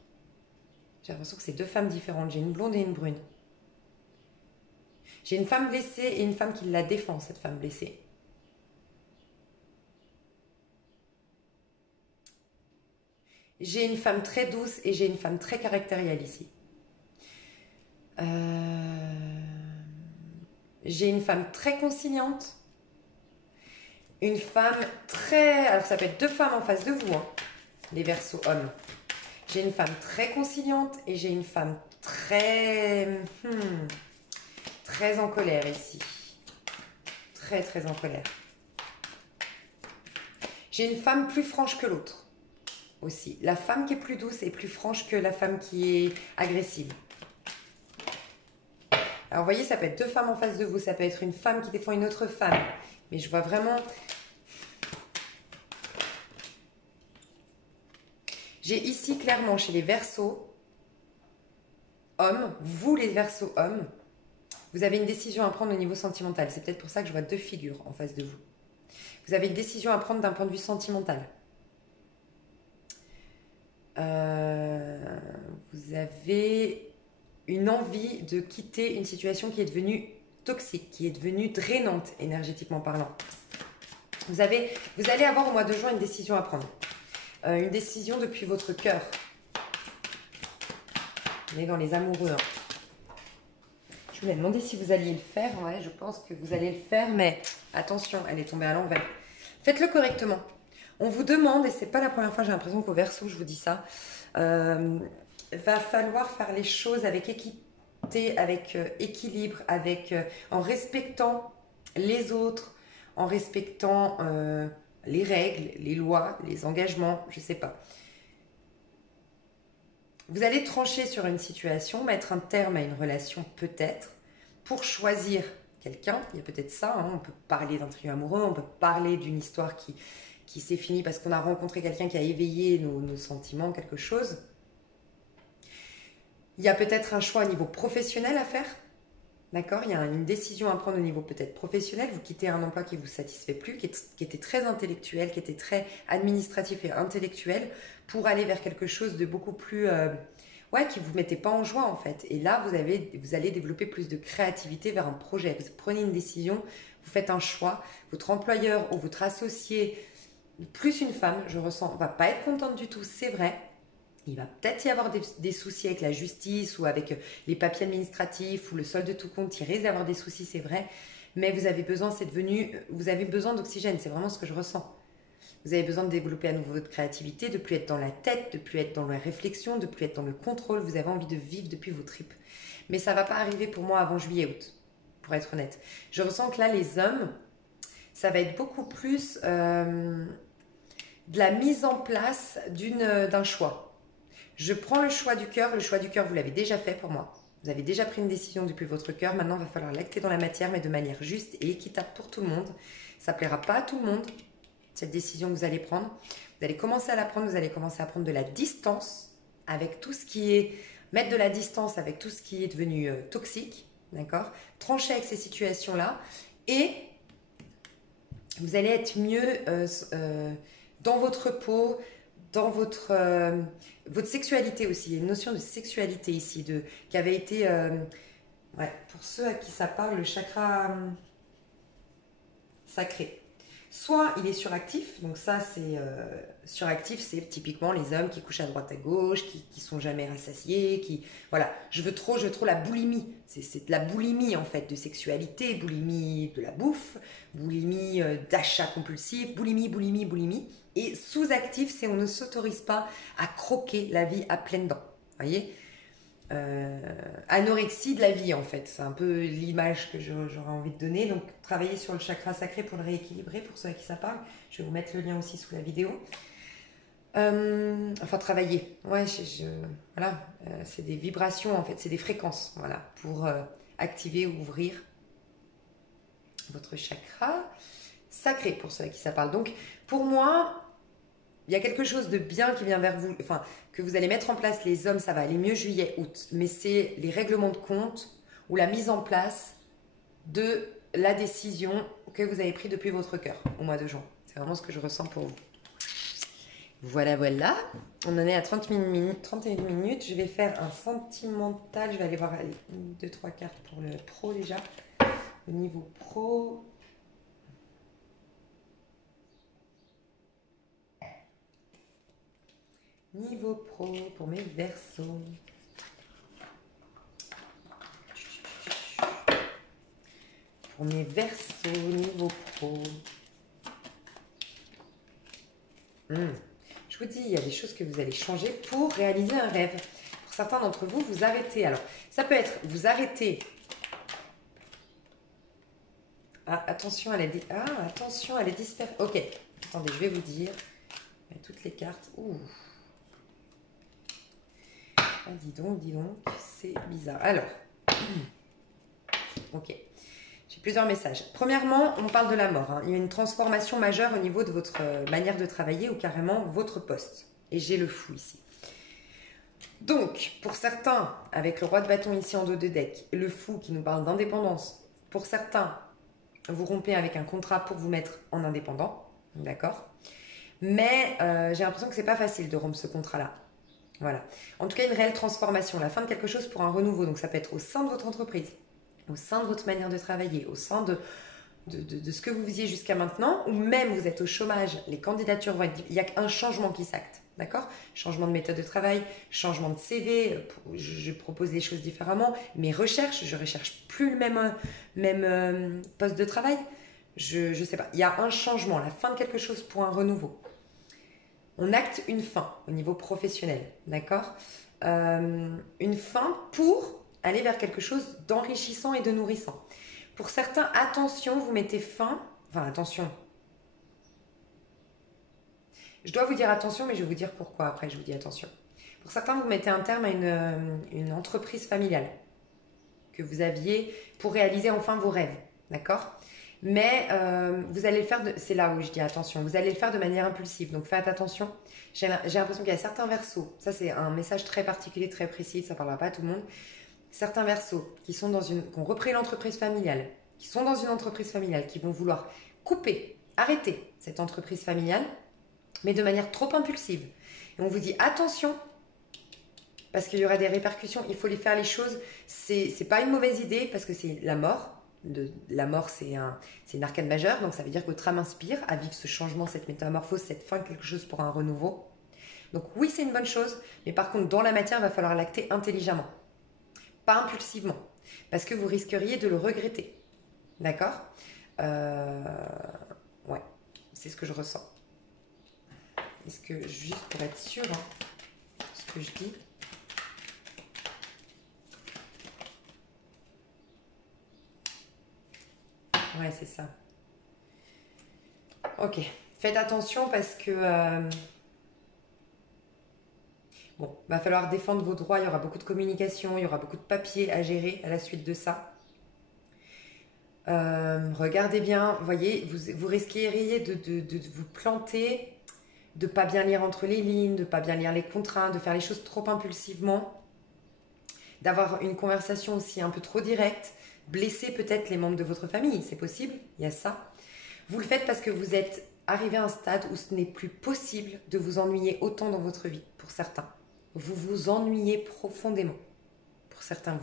J'ai l'impression que c'est 2 femmes différentes. J'ai une blonde et une brune. J'ai une femme blessée et une femme qui la défend, cette femme blessée. J'ai une femme très douce et j'ai une femme très caractérielle ici. J'ai une femme très conciliante. Une femme très... Alors ça peut être 2 femmes en face de vous, hein, les Verseaux hommes. J'ai une femme très conciliante et j'ai une femme très... très en colère ici. Très très en colère. J'ai une femme plus franche que l'autre aussi. La femme qui est plus douce est plus franche que la femme qui est agressive. Alors, vous voyez, ça peut être 2 femmes en face de vous. Ça peut être une femme qui défend une autre femme. Mais je vois vraiment... J'ai ici, clairement, chez les Verseaux hommes, vous les Verseaux hommes, vous avez une décision à prendre au niveau sentimental. C'est peut-être pour ça que je vois 2 figures en face de vous. Vous avez une décision à prendre d'un point de vue sentimental. Vous avez... une envie de quitter une situation qui est devenue toxique, qui est devenue drainante énergétiquement parlant. Vous allez avoir au mois de juin une décision à prendre. Une décision depuis votre cœur. On est dans les amoureux. Hein. Je vous ai demandé si vous alliez le faire. Ouais, je pense que vous allez le faire, mais attention, elle est tombée à l'envers. Faites-le correctement. On vous demande, et c'est pas la première fois, j'ai l'impression qu'au Verseau, je vous dis ça, va falloir faire les choses avec équité, avec équilibre, en respectant les autres, en respectant les règles, les lois, les engagements, je ne sais pas. Vous allez trancher sur une situation, mettre un terme à une relation peut-être, pour choisir quelqu'un. Il y a peut-être ça, hein, on peut parler d'un trio amoureux, on peut parler d'une histoire qui s'est finie parce qu'on a rencontré quelqu'un qui a éveillé nos sentiments, quelque chose. Il y a peut-être un choix au niveau professionnel à faire. D'accord? Il y a une décision à prendre au niveau peut-être professionnel. Vous quittez un emploi qui ne vous satisfait plus, qui était très intellectuel, qui était très administratif et intellectuel, pour aller vers quelque chose de beaucoup plus... qui ne vous mettait pas en joie en fait. Et là, vous allez développer plus de créativité vers un projet. Vous prenez une décision, vous faites un choix. Votre employeur ou votre associé, plus une femme, je ressens, ne va pas être contente du tout, c'est vrai. Il va peut-être y avoir des soucis avec la justice ou avec les papiers administratifs ou le solde de tout compte. Il risque d'avoir des soucis, c'est vrai. Mais vous avez besoin, vous avez besoin d'oxygène. C'est vraiment ce que je ressens. Vous avez besoin de développer à nouveau votre créativité, de plus être dans la tête, de plus être dans la réflexion, de plus être dans le contrôle. Vous avez envie de vivre depuis vos tripes. Mais ça ne va pas arriver pour moi avant juillet-août, pour être honnête. Je ressens que là, les hommes, ça va être beaucoup plus de la mise en place d'un choix. Je prends le choix du cœur. Le choix du cœur, vous l'avez déjà fait pour moi. Vous avez déjà pris une décision depuis votre cœur. Maintenant, il va falloir l'acter dans la matière, mais de manière juste et équitable pour tout le monde. Ça ne plaira pas à tout le monde, cette décision que vous allez prendre. Vous allez commencer à la prendre. Vous allez commencer à prendre de la distance avec tout ce qui est... Mettre de la distance avec tout ce qui est devenu toxique. D'accord? Trancher avec ces situations-là. Et vous allez être mieux dans votre peau, dans votre sexualité aussi. Il y a une notion de sexualité ici, qui avait été, ouais, pour ceux à qui ça parle, le chakra sacré. Soit il est suractif, donc ça c'est suractif, c'est typiquement les hommes qui couchent à droite à gauche, qui sont jamais rassasiés, voilà, je veux trop la boulimie, c'est de la boulimie en fait, de sexualité, boulimie de la bouffe, boulimie d'achat compulsif, boulimie, et sous-actif, c'est on ne s'autorise pas à croquer la vie à pleines dents, voyez. Anorexie de la vie en fait, c'est un peu l'image que j'aurais envie de donner. Donc travailler sur le chakra sacré pour le rééquilibrer, pour ceux à qui ça parle. Je vais vous mettre le lien aussi sous la vidéo. Enfin travailler, ouais, voilà, c'est des vibrations en fait, c'est des fréquences, voilà, pour activer ou ouvrir votre chakra sacré pour ceux à qui ça parle. Donc pour moi, il y a quelque chose de bien qui vient vers vous, enfin, que vous allez mettre en place, les hommes, ça va aller mieux juillet, août. Mais c'est les règlements de compte ou la mise en place de la décision que vous avez prise depuis votre cœur au mois de juin. C'est vraiment ce que je ressens pour vous. Voilà, voilà. On en est à 31 minutes. Je vais faire un sentimental. Je vais aller voir 2-3 cartes pour le pro déjà. Au niveau pro... Niveau pro pour mes versos. Pour mes versos, niveau pro. Je vous dis, il y a des choses que vous allez changer pour réaliser un rêve. Pour certains d'entre vous, vous arrêtez. Alors, ça peut être vous arrêtez. Ah, attention à la dispersion. Ok, attendez, je vais vous dire. Toutes les cartes. Ouh. Ah, dis donc, c'est bizarre. Alors, ok, j'ai plusieurs messages. Premièrement, on parle de la mort. Hein. Il y a une transformation majeure au niveau de votre manière de travailler ou carrément votre poste. Et j'ai le fou ici. Donc, pour certains, avec le roi de bâton ici en dos de deck, le fou qui nous parle d'indépendance, pour certains, vous rompez avec un contrat pour vous mettre en indépendant, d'accord? Mais j'ai l'impression que c'est pas facile de rompre ce contrat-là. Voilà. En tout cas, une réelle transformation, la fin de quelque chose pour un renouveau. Donc, ça peut être au sein de votre entreprise, au sein de votre manière de travailler, au sein de ce que vous faisiez jusqu'à maintenant, ou même vous êtes au chômage, les candidatures vont être... Il y a un changement qui s'acte, d'accord? Changement de méthode de travail, changement de CV, je propose les choses différemment. Mes recherches, je ne recherche plus le même poste de travail. Je ne sais pas. Il y a un changement, la fin de quelque chose pour un renouveau. On acte une fin au niveau professionnel, d'accord? Une fin pour aller vers quelque chose d'enrichissant et de nourrissant. Pour certains, attention, vous mettez fin... Enfin, attention. Je dois vous dire attention, mais je vais vous dire pourquoi après je vous dis attention. Pour certains, vous mettez un terme à une entreprise familiale que vous aviez pour réaliser enfin vos rêves, d'accord? Mais vous allez le faire, c'est là où je dis attention, vous allez le faire de manière impulsive, donc faites attention. J'ai l'impression qu'il y a certains versos, ça c'est un message très particulier, très précis, ça ne parlera pas à tout le monde. Certains versos qui ont repris l'entreprise familiale, qui sont dans une entreprise familiale, qui vont vouloir couper, arrêter cette entreprise familiale, mais de manière trop impulsive. Et on vous dit attention, parce qu'il y aura des répercussions, il faut faire les choses, c'est pas une mauvaise idée, parce que c'est la mort. La mort, c'est une arcane majeure, donc ça veut dire que votre âme inspire à vivre ce changement, cette métamorphose, cette fin, quelque chose pour un renouveau. Donc oui, c'est une bonne chose, mais par contre, dans la matière, il va falloir l'acter intelligemment, pas impulsivement, parce que vous risqueriez de le regretter. D'accord? Ouais, c'est ce que je ressens. Est-ce que, juste pour être sûr, hein, ce que je dis. Ouais, c'est ça. Ok. Faites attention parce que... bon, va falloir défendre vos droits. Il y aura beaucoup de communication, il y aura beaucoup de papiers à gérer à la suite de ça. Regardez bien, voyez, vous risqueriez de vous planter, de pas bien lire entre les lignes, de pas bien lire les contrats, de faire les choses trop impulsivement, d'avoir une conversation aussi un peu trop directe, blesser peut-être les membres de votre famille, c'est possible, il y a ça. Vous le faites parce que vous êtes arrivé à un stade où ce n'est plus possible de vous ennuyer autant dans votre vie, pour certains. Vous vous ennuyez profondément, pour certains.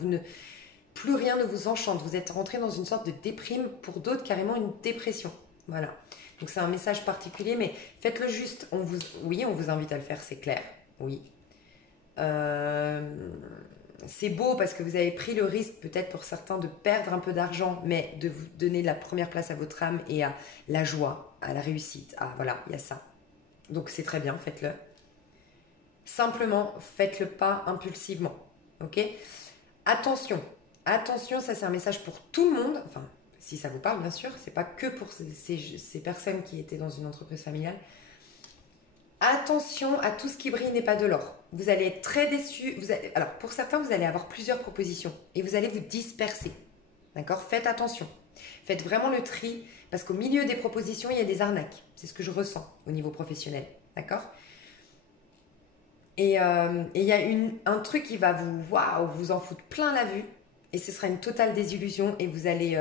Plus rien ne vous enchante. Vous êtes rentré dans une sorte de déprime, pour d'autres carrément une dépression. Voilà. Donc c'est un message particulier, mais faites-le juste. Oui, on vous invite à le faire, c'est clair. Oui. C'est beau parce que vous avez pris le risque, peut-être pour certains, de perdre un peu d'argent, mais de vous donner la première place à votre âme et à la joie, à la réussite. Ah voilà, il y a ça. Donc c'est très bien, faites-le. Simplement, faites-le pas impulsivement. Ok ? Attention, attention, ça c'est un message pour tout le monde. Enfin, si ça vous parle, bien sûr, c'est pas que pour ces personnes qui étaient dans une entreprise familiale. Attention à tout ce qui brille n'est pas de l'or. Vous allez être très déçus. Alors, pour certains, vous allez avoir plusieurs propositions et vous allez vous disperser. D'accord ? Faites attention. Faites vraiment le tri parce qu'au milieu des propositions, il y a des arnaques. C'est ce que je ressens au niveau professionnel. D'accord ? Et il y a un truc qui va vous en foutre plein la vue. Et ce sera une totale désillusion. Et vous allez...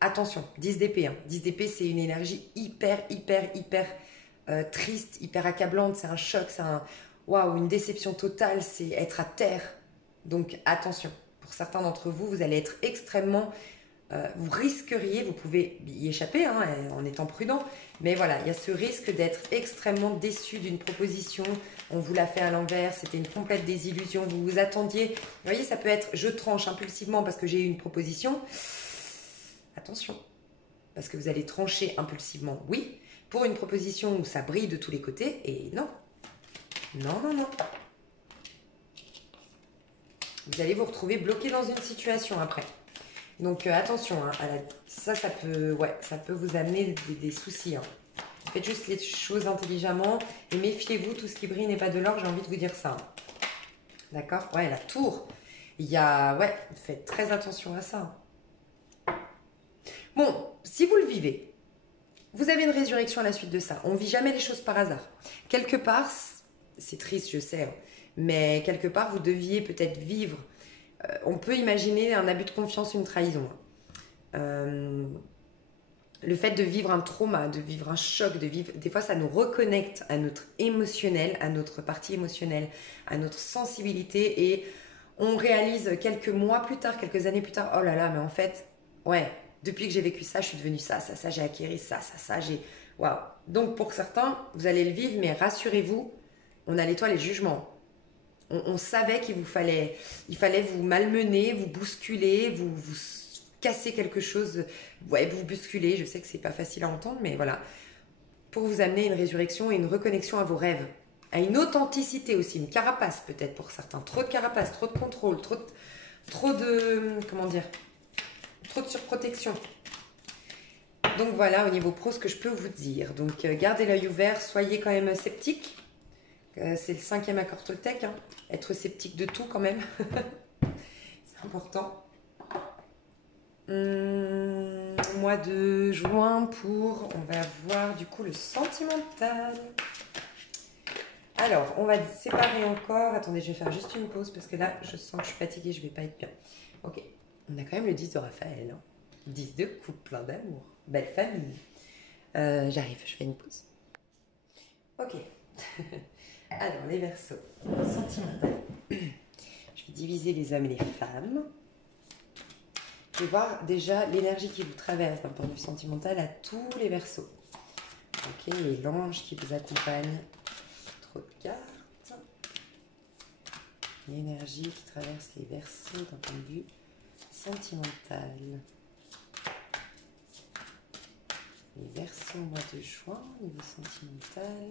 attention, 10 d'épée. Hein. 10 d'épée, c'est une énergie hyper triste, hyper accablante. C'est un choc, c'est une déception totale. C'est être à terre. Donc attention. Pour certains d'entre vous, vous allez être extrêmement... vous risqueriez, vous pouvez y échapper hein, en étant prudent, mais voilà, il y a ce risque d'être extrêmement déçu d'une proposition, on vous l'a fait à l'envers, c'était une complète désillusion, vous vous attendiez, vous voyez, ça peut être je tranche impulsivement parce que j'ai eu une proposition, attention, parce que vous allez trancher impulsivement, oui, pour une proposition où ça brille de tous les côtés, et non, non. Vous allez vous retrouver bloqué dans une situation après. Donc attention, hein, ça peut vous amener des soucis. Hein. Faites juste les choses intelligemment et méfiez-vous, tout ce qui brille n'est pas de l'or, j'ai envie de vous dire ça. Hein. D'accord ? Ouais, la tour. Faites très attention à ça. Bon, si vous le vivez, vous avez une résurrection à la suite de ça. On ne vit jamais les choses par hasard. Quelque part, c'est triste, je sais, hein, mais quelque part, vous deviez peut-être vivre. On peut imaginer un abus de confiance, une trahison. Le fait de vivre un trauma, de vivre un choc, des fois ça nous reconnecte à notre émotionnel, à notre partie émotionnelle, à notre sensibilité et on réalise quelques mois plus tard, quelques années plus tard, oh là là, mais en fait, depuis que j'ai vécu ça, je suis devenue ça, j'ai acquis ça, j'ai... Waouh. Donc pour certains, vous allez le vivre, mais rassurez-vous, on a l'étoile et le jugement. On savait il fallait vous malmener, vous bousculer, vous casser quelque chose, vous bousculer. Je sais que c'est pas facile à entendre, mais voilà, pour vous amener une résurrection et une reconnexion à vos rêves, à une authenticité aussi, une carapace peut-être pour certains, trop de carapace, trop de contrôle, trop de surprotection. Donc voilà au niveau pro ce que je peux vous dire. Donc gardez l'œil ouvert, soyez quand même sceptique. C'est le 5e accord Toltec, hein. Être sceptique de tout quand même. C'est important. Mois de juin on va voir du coup le sentimental. Alors, on va séparer encore. Attendez, je vais faire juste une pause parce que là, je sens que je suis fatiguée, je vais pas être bien. Ok, on a quand même le 10 de Raphaël. Hein. 10 de couple, plein d'amour, belle famille. J'arrive, je fais une pause. Ok. Alors, les Verseaux, sentimental. Je vais diviser les hommes et les femmes. Je vais voir déjà l'énergie qui vous traverse d'un point de vue sentimental à tous les Verseaux. Ok, et l'ange qui vous accompagne. Trop de cartes. L'énergie qui traverse les Verseaux d'un point de vue sentimental. Les Verseaux au mois de juin, niveau sentimental.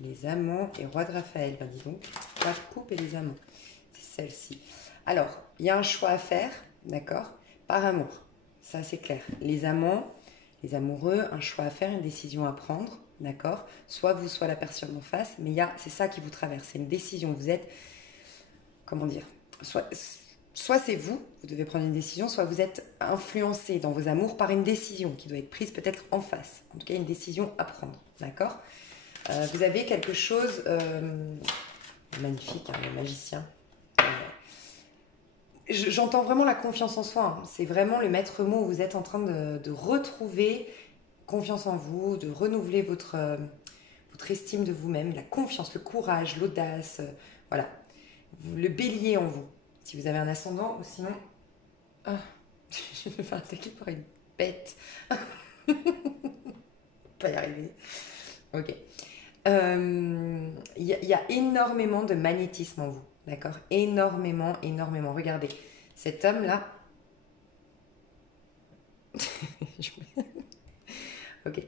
Les amants et roi de Raphaël. Ben dis donc, roi de coupe et les amants. C'est celle-ci. Alors, il y a un choix à faire, d'accord? Par amour. Ça, c'est clair. Les amants, les amoureux, un choix à faire, une décision à prendre, d'accord? Soit vous, soit la personne en face, mais c'est ça qui vous traverse. C'est une décision. Vous êtes, comment dire? Soit c'est vous, vous devez prendre une décision, soit vous êtes influencé dans vos amours par une décision qui doit être prise peut-être en face. En tout cas, une décision à prendre, d'accord? Vous avez quelque chose magnifique, hein, le magicien. J'entends vraiment la confiance en soi. Hein. C'est vraiment le maître mot où vous êtes en train de retrouver confiance en vous, de renouveler votre estime de vous-même, la confiance, le courage, l'audace, voilà. Le bélier en vous. Si vous avez un ascendant, ou sinon... Oh, je vais me faire attaquer par une bête. Pas y arriver. Ok. Il y a énormément de magnétisme en vous, d'accord? Énormément, énormément. Regardez, cet homme-là... Ok.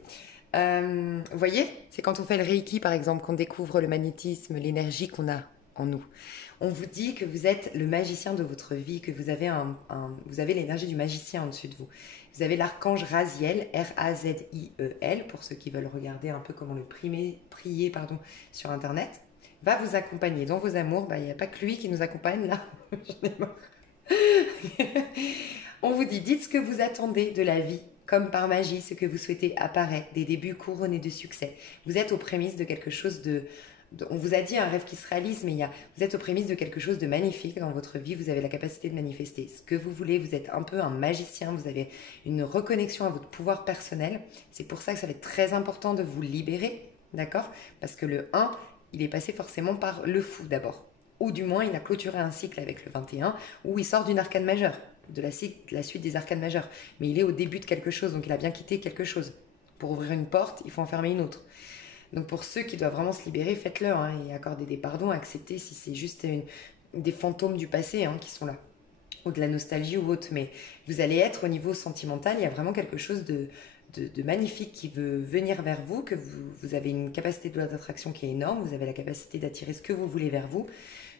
Vous voyez, c'est quand on fait le Reiki, par exemple, qu'on découvre le magnétisme, l'énergie qu'on a en nous. On vous dit que vous êtes le magicien de votre vie, que vous avez, vous avez l'énergie du magicien au-dessus de vous. Vous avez l'archange Raziel, R-A-Z-I-E-L, pour ceux qui veulent regarder un peu comment le prier sur Internet, va vous accompagner dans vos amours. Il n'y a pas que lui qui nous accompagne, là. J'en ai marre. On vous dit, dites ce que vous attendez de la vie, comme par magie, ce que vous souhaitez apparaît, des débuts couronnés de succès. Vous êtes aux prémices de quelque chose on vous a dit un rêve qui se réalise, mais vous êtes aux prémices de quelque chose de magnifique dans votre vie. Vous avez la capacité de manifester ce que vous voulez. Vous êtes un peu un magicien. Vous avez une reconnexion à votre pouvoir personnel. C'est pour ça que ça va être très important de vous libérer, d'accord? Parce que le 1, il est passé forcément par le fou d'abord. Ou du moins, il a clôturé un cycle avec le 21, où il sort d'une arcane majeure, de la suite des arcanes majeures. Mais il est au début de quelque chose, donc il a bien quitté quelque chose. Pour ouvrir une porte, il faut en fermer une autre. Donc pour ceux qui doivent vraiment se libérer, faites-le hein, et accordez des pardons, acceptez si c'est juste des fantômes du passé hein, qui sont là, ou de la nostalgie ou autre. Mais vous allez être au niveau sentimental, il y a vraiment quelque chose de magnifique qui veut venir vers vous, que vous avez une capacité de loi d'attraction qui est énorme, vous avez la capacité d'attirer ce que vous voulez vers vous.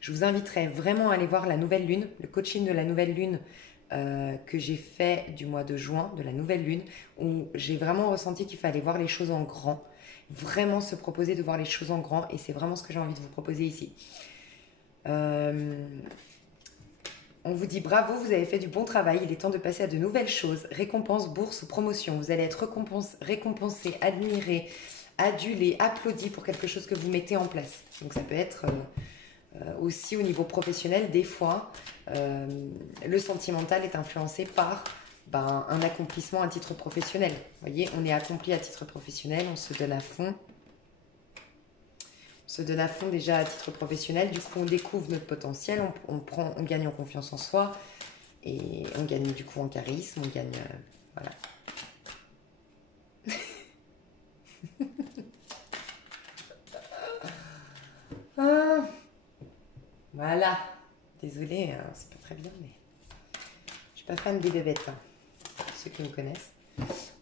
Je vous inviterai vraiment à aller voir la nouvelle lune, le coaching de la nouvelle lune que j'ai fait du mois de juin, de la nouvelle lune, où j'ai vraiment ressenti qu'il fallait voir les choses en grand. Vraiment se proposer de voir les choses en grand et c'est vraiment ce que j'ai envie de vous proposer ici. On vous dit bravo, vous avez fait du bon travail, il est temps de passer à de nouvelles choses, récompense, bourse, promotion. Vous allez être récompensé, admiré, adulé, applaudi pour quelque chose que vous mettez en place. Donc ça peut être aussi au niveau professionnel, des fois, le sentimental est influencé par... un accomplissement à titre professionnel. Vous voyez, on est accompli à titre professionnel, on se donne à fond. On se donne à fond déjà à titre professionnel, du coup on découvre notre potentiel, on gagne en confiance en soi, et on gagne du coup en charisme, on gagne... voilà. Ah, voilà. Désolée, c'est pas très bien, mais... Je suis pas fan des bébêtes, hein. Ceux qui me connaissent.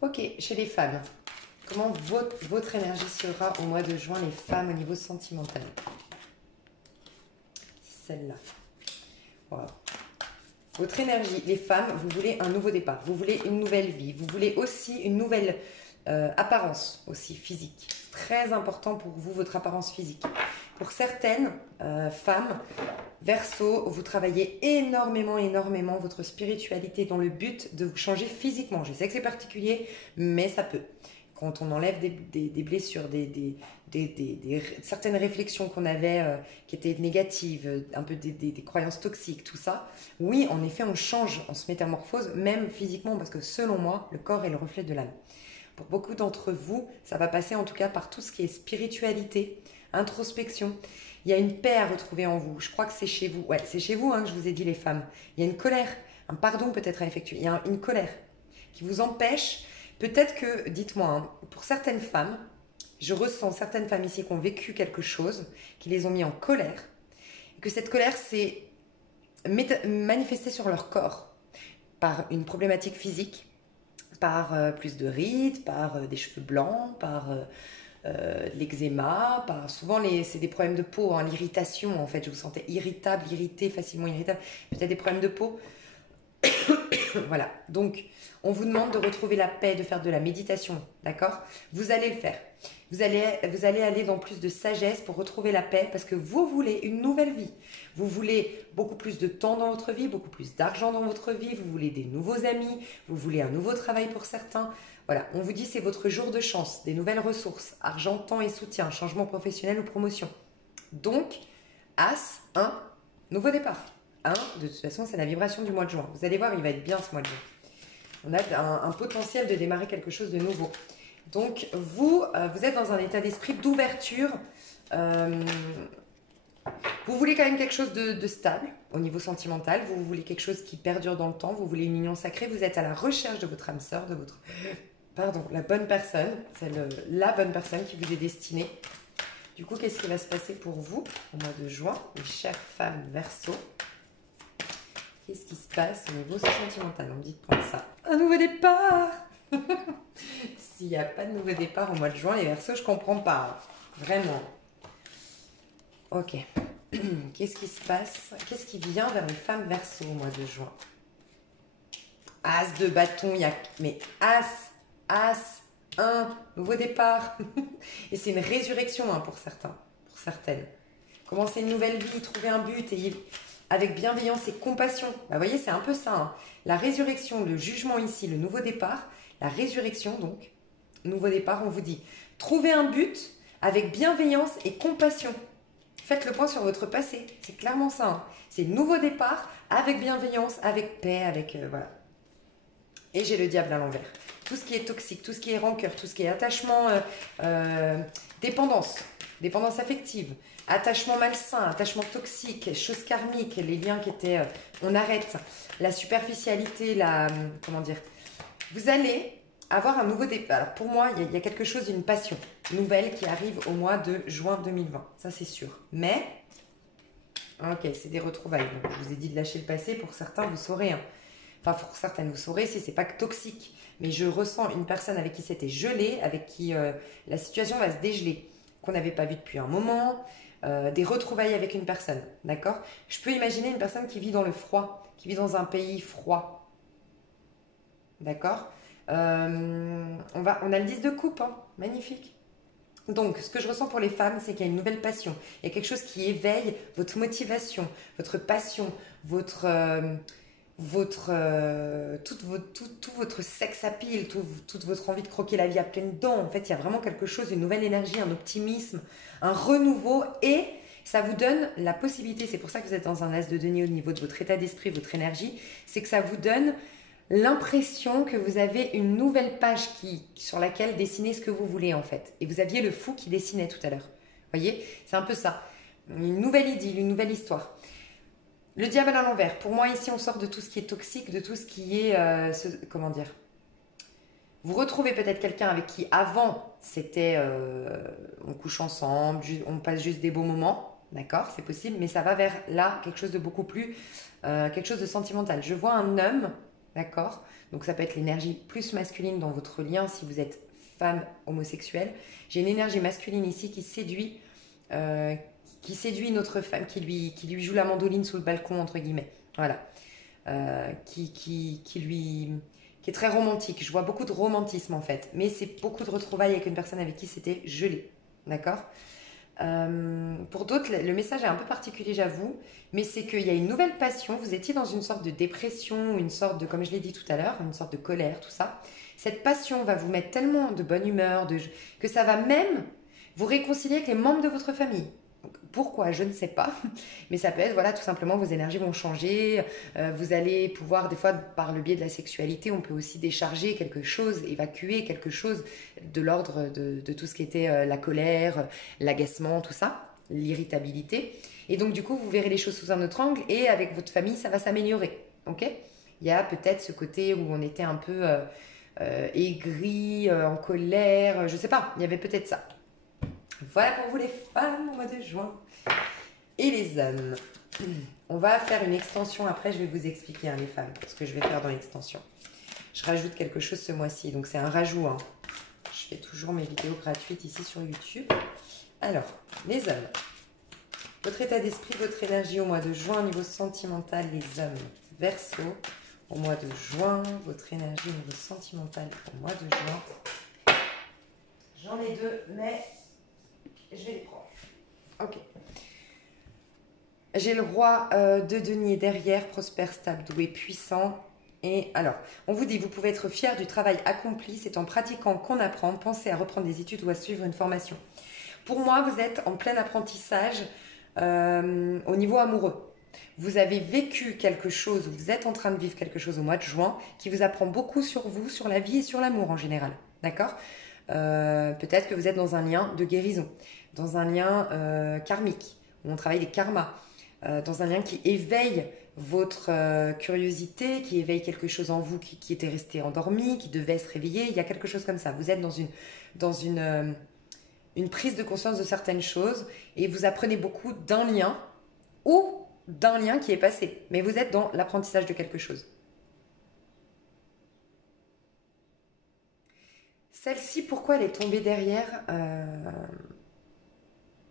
Ok, chez les femmes, comment votre énergie sera au mois de juin, les femmes, au niveau sentimental? C'est celle-là. Wow. Votre énergie, les femmes, vous voulez un nouveau départ, vous voulez une nouvelle vie, vous voulez aussi une nouvelle apparence aussi physique. Très important pour vous, votre apparence physique. Pour certaines femmes, Verseau, vous travaillez énormément votre spiritualité dans le but de vous changer physiquement. Je sais que c'est particulier, mais ça peut. Quand on enlève des blessures, certaines réflexions qu'on avait qui étaient négatives, un peu des croyances toxiques, tout ça, oui, en effet, on change, on se métamorphose, même physiquement, parce que selon moi, le corps est le reflet de l'âme. Pour beaucoup d'entre vous, ça va passer en tout cas par tout ce qui est spiritualité, introspection. Il y a une paix à retrouver en vous. Je crois que c'est chez vous. Ouais, c'est chez vous hein, que je vous ai dit les femmes. Il y a une colère, un pardon peut-être à effectuer. Il y a une colère qui vous empêche. Peut-être que, dites-moi, hein, pour certaines femmes, je ressens certaines femmes ici qui ont vécu quelque chose, qui les ont mis en colère, et que cette colère s'est manifestée sur leur corps. par une problématique physique, par plus de rides, par des cheveux blancs, par de l'eczéma, souvent c'est des problèmes de peau, hein, l'irritation en fait, je vous sentais irritable, irrité, facilement irritable, peut-être des problèmes de peau. Voilà, donc on vous demande de retrouver la paix, de faire de la méditation, d'accord? Vous allez le faire. Vous allez aller dans plus de sagesse pour retrouver la paix parce que vous voulez une nouvelle vie. Vous voulez beaucoup plus de temps dans votre vie, beaucoup plus d'argent dans votre vie, vous voulez des nouveaux amis, vous voulez un nouveau travail pour certains. Voilà, on vous dit c'est votre jour de chance, des nouvelles ressources, argent, temps et soutien, changement professionnel ou promotion. Donc, As, nouveau départ. De toute façon, c'est la vibration du mois de juin. Vous allez voir, il va être bien ce mois de juin. On a un potentiel de démarrer quelque chose de nouveau. Donc, vous êtes dans un état d'esprit d'ouverture. Vous voulez quand même quelque chose de stable au niveau sentimental. Vous voulez quelque chose qui perdure dans le temps. Vous voulez une union sacrée. Vous êtes à la recherche de votre âme sœur, de votre... Pardon, la bonne personne. C'est la bonne personne qui vous est destinée. Du coup, qu'est-ce qui va se passer pour vous au mois de juin, les chères femmes Verseau? Qu'est-ce qui se passe au niveau sentimental? On me dit de prendre ça. Un nouveau départ. S'il n'y a pas de nouveau départ au mois de juin, les Verseaux, je ne comprends pas. Vraiment. Ok. Qu'est-ce qui se passe? Qu'est-ce qui vient vers les femmes Verseau au mois de juin? As de bâton, il y a... Mais As, nouveau départ. Et c'est une résurrection hein, pour certains, pour certaines. Commencer une nouvelle vie, trouver un but et avec bienveillance et compassion. Bah, vous voyez, c'est un peu ça. Hein. La résurrection, le jugement ici, le nouveau départ. La résurrection, donc, nouveau départ, on vous dit, trouvez un but avec bienveillance et compassion. Faites le point sur votre passé. C'est clairement ça. Hein. C'est nouveau départ avec bienveillance, avec paix, avec... voilà. Et j'ai le diable à l'envers. Tout ce qui est toxique, tout ce qui est rancœur, tout ce qui est attachement, dépendance affective, attachement malsain, attachement toxique, choses karmiques, les liens qui étaient... on arrête. La superficialité, comment dire? Vous allez avoir un nouveau départ. Alors pour moi, il y a quelque chose, une passion nouvelle qui arrive au mois de juin 2020. Ça, c'est sûr. Mais, ok, c'est des retrouvailles. Donc, je vous ai dit de lâcher le passé. Pour certains, vous saurez. Hein. Enfin, pour certaines, vous saurez si c'est pas que toxique. Mais je ressens une personne avec qui c'était gelé, avec qui la situation va se dégeler, qu'on n'avait pas vu depuis un moment. Des retrouvailles avec une personne. D'accord? Je peux imaginer une personne qui vit dans le froid, qui vit dans un pays froid. D'accord? On a le 10 de coupe, hein, magnifique. Donc, ce que je ressens pour les femmes, c'est qu'il y a une nouvelle passion. Il y a quelque chose qui éveille votre motivation, votre passion, tout votre sex appeal, toute votre envie de croquer la vie à pleines dents. En fait, il y a vraiment quelque chose, une nouvelle énergie, un optimisme, un renouveau et ça vous donne la possibilité, c'est pour ça que vous êtes dans un as de denier au niveau de votre état d'esprit, votre énergie, c'est que ça vous donne l'impression que vous avez une nouvelle page sur laquelle dessiner ce que vous voulez en fait. Et vous aviez le fou qui dessinait tout à l'heure. Vous voyez, c'est un peu ça. Une nouvelle idylle, une nouvelle histoire. Le diable à l'envers. Pour moi, ici, on sort de tout ce qui est toxique, de tout ce qui est... comment dire? Vous retrouvez peut-être quelqu'un avec qui, avant, c'était... on couche ensemble, on passe juste des beaux moments. D'accord? C'est possible. Mais ça va vers, là, quelque chose de beaucoup plus... quelque chose de sentimental. Je vois un homme... D'accord? Donc ça peut être l'énergie plus masculine dans votre lien si vous êtes femme homosexuelle. J'ai une énergie masculine ici qui séduit une autre femme, qui lui joue la mandoline sous le balcon, entre guillemets. Voilà. Qui est très romantique. Je vois beaucoup de romantisme en fait. Mais c'est beaucoup de retrouvailles avec une personne avec qui c'était gelé. D'accord? Pour d'autres, le message est un peu particulier, j'avoue, mais c'est qu'il y a une nouvelle passion. Vous étiez dans une sorte de dépression, une sorte de, comme je l'ai dit tout à l'heure, une sorte de colère, tout ça. Cette passion va vous mettre tellement de bonne humeur, que ça va même vous réconcilier avec les membres de votre famille. Pourquoi? Je ne sais pas. Mais ça peut être, voilà, tout simplement, vos énergies vont changer. Vous allez pouvoir, des fois, par le biais de la sexualité, on peut aussi décharger quelque chose, évacuer quelque chose de l'ordre de tout ce qui était la colère, l'agacement, tout ça, l'irritabilité. Et donc, du coup, vous verrez les choses sous un autre angle et avec votre famille, ça va s'améliorer. Ok? Il y a peut-être ce côté où on était un peu aigri, en colère, je ne sais pas, il y avait peut-être ça. Voilà pour vous les femmes au mois de juin. Et les hommes. On va faire une extension. Après, je vais vous expliquer, hein, les femmes, ce que je vais faire dans l'extension. Je rajoute quelque chose ce mois-ci. Donc, c'est un rajout. Hein. Je fais toujours mes vidéos gratuites ici sur YouTube. Alors, les hommes. Votre état d'esprit, votre énergie au mois de juin au niveau sentimental, les hommes. Verseau, au mois de juin, votre énergie au niveau sentimental au mois de juin. J'en ai deux, mais je vais les prendre. Ok. J'ai le roi de denier derrière, prospère, stable, doué, puissant. Et alors, on vous dit, vous pouvez être fier du travail accompli. C'est en pratiquant qu'on apprend. Pensez à reprendre des études ou à suivre une formation. Pour moi, vous êtes en plein apprentissage au niveau amoureux. Vous avez vécu quelque chose, vous êtes en train de vivre quelque chose au mois de juin qui vous apprend beaucoup sur vous, sur la vie et sur l'amour en général. D'accord? Peut-être que vous êtes dans un lien de guérison, dans un lien karmique, où on travaille les karmas, dans un lien qui éveille votre curiosité, qui éveille quelque chose en vous qui était resté endormi, qui devait se réveiller. Il y a quelque chose comme ça. Vous êtes dans une prise de conscience de certaines choses et vous apprenez beaucoup d'un lien ou d'un lien qui est passé. Mais vous êtes dans l'apprentissage de quelque chose. Celle-ci, pourquoi elle est tombée derrière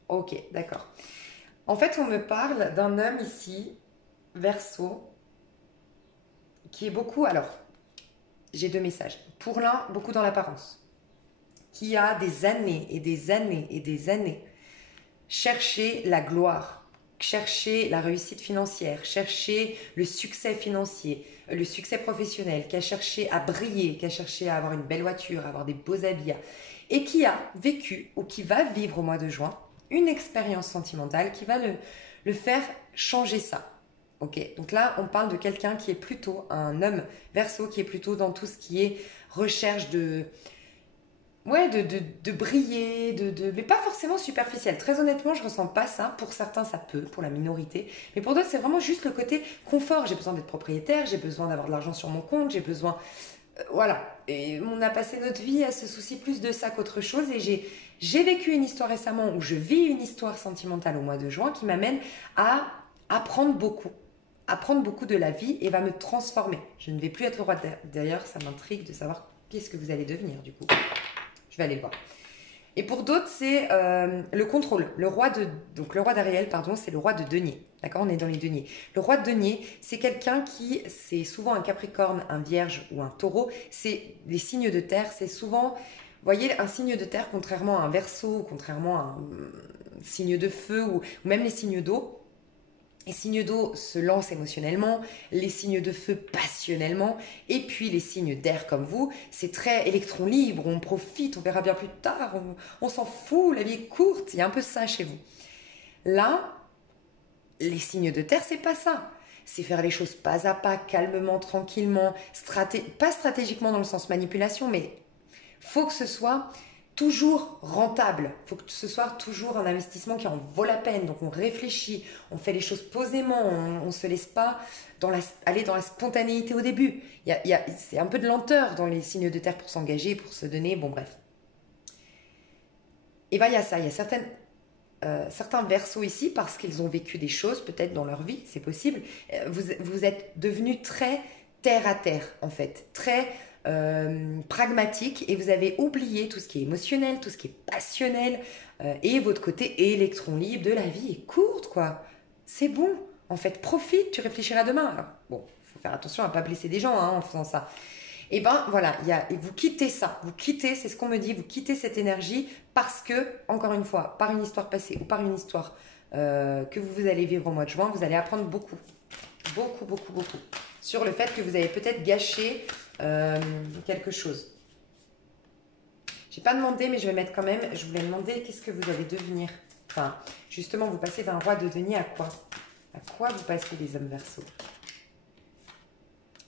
Ok, d'accord. En fait, on me parle d'un homme ici, Verseau, qui est beaucoup... Alors, j'ai deux messages. Pour l'un, beaucoup dans l'apparence. Qui a des années et des années et des années cherché la gloire, cherché la réussite financière, cherché le succès financier, le succès professionnel, qui a cherché à briller, qui a cherché à avoir une belle voiture, à avoir des beaux habits, et qui a vécu ou qui va vivre au mois de juin une expérience sentimentale qui va le faire changer ça. Ok, donc là, on parle de quelqu'un qui est plutôt un homme Verseau, qui est plutôt dans tout ce qui est recherche de briller, mais pas forcément superficiel. Très honnêtement, je ressens pas ça. Pour certains, ça peut, pour la minorité. Mais pour d'autres, c'est vraiment juste le côté confort. J'ai besoin d'être propriétaire, j'ai besoin d'avoir de l'argent sur mon compte, j'ai besoin... voilà. Et on a passé notre vie à se soucier plus de ça qu'autre chose. Et j'ai vécu une histoire récemment où je vis une histoire sentimentale au mois de juin qui m'amène à apprendre beaucoup de la vie et va me transformer. Je ne vais plus être le roi. D'ailleurs, ça m'intrigue de savoir qu'est-ce que vous allez devenir du coup. Je vais aller le voir. Et pour d'autres, c'est le contrôle. Donc le roi d'Ariel, pardon, c'est le roi de denier. D'accord, on est dans les deniers. Le roi de denier, c'est quelqu'un qui, c'est souvent un capricorne, un vierge ou un taureau. C'est les signes de terre. C'est souvent, vous voyez, un signe de terre, contrairement à un verseau, contrairement à un signe de feu ou même les signes d'eau. Les signes d'eau se lancent émotionnellement, les signes de feu passionnellement, et puis les signes d'air comme vous, c'est très électron libre, on profite, on verra bien plus tard, on s'en fout, la vie est courte, il y a un peu ça chez vous. Là, les signes de terre, c'est pas ça. C'est faire les choses pas à pas, calmement, tranquillement, pas stratégiquement dans le sens manipulation, mais faut que ce soit toujours rentable. Il faut que ce soit toujours un investissement qui en vaut la peine. Donc on réfléchit, on fait les choses posément, on ne se laisse pas aller dans la spontanéité au début. C'est un peu de lenteur dans les signes de terre pour s'engager, pour se donner, bon bref. Et bien il y a ça, il y a certains verseaux ici, parce qu'ils ont vécu des choses peut-être dans leur vie, c'est possible, vous êtes devenus très terre à terre en fait, très... pragmatique et vous avez oublié tout ce qui est émotionnel, tout ce qui est passionnel et votre côté électron libre de la vie est courte quoi. C'est bon, en fait, profite, tu réfléchiras demain. Alors, bon, il faut faire attention à ne pas blesser des gens en faisant ça. Et ben voilà, et vous quittez ça, c'est ce qu'on me dit, vous quittez cette énergie parce que, encore une fois, par une histoire passée ou par une histoire que vous allez vivre au mois de juin, vous allez apprendre beaucoup sur le fait que vous avez peut-être gâché quelque chose. J'ai pas demandé, mais je vais mettre quand même. Je voulais demander qu'est-ce que vous allez devenir. Enfin, justement, vous passez d'un roi de denier à quoi? À quoi vous passez, les hommes Verseau?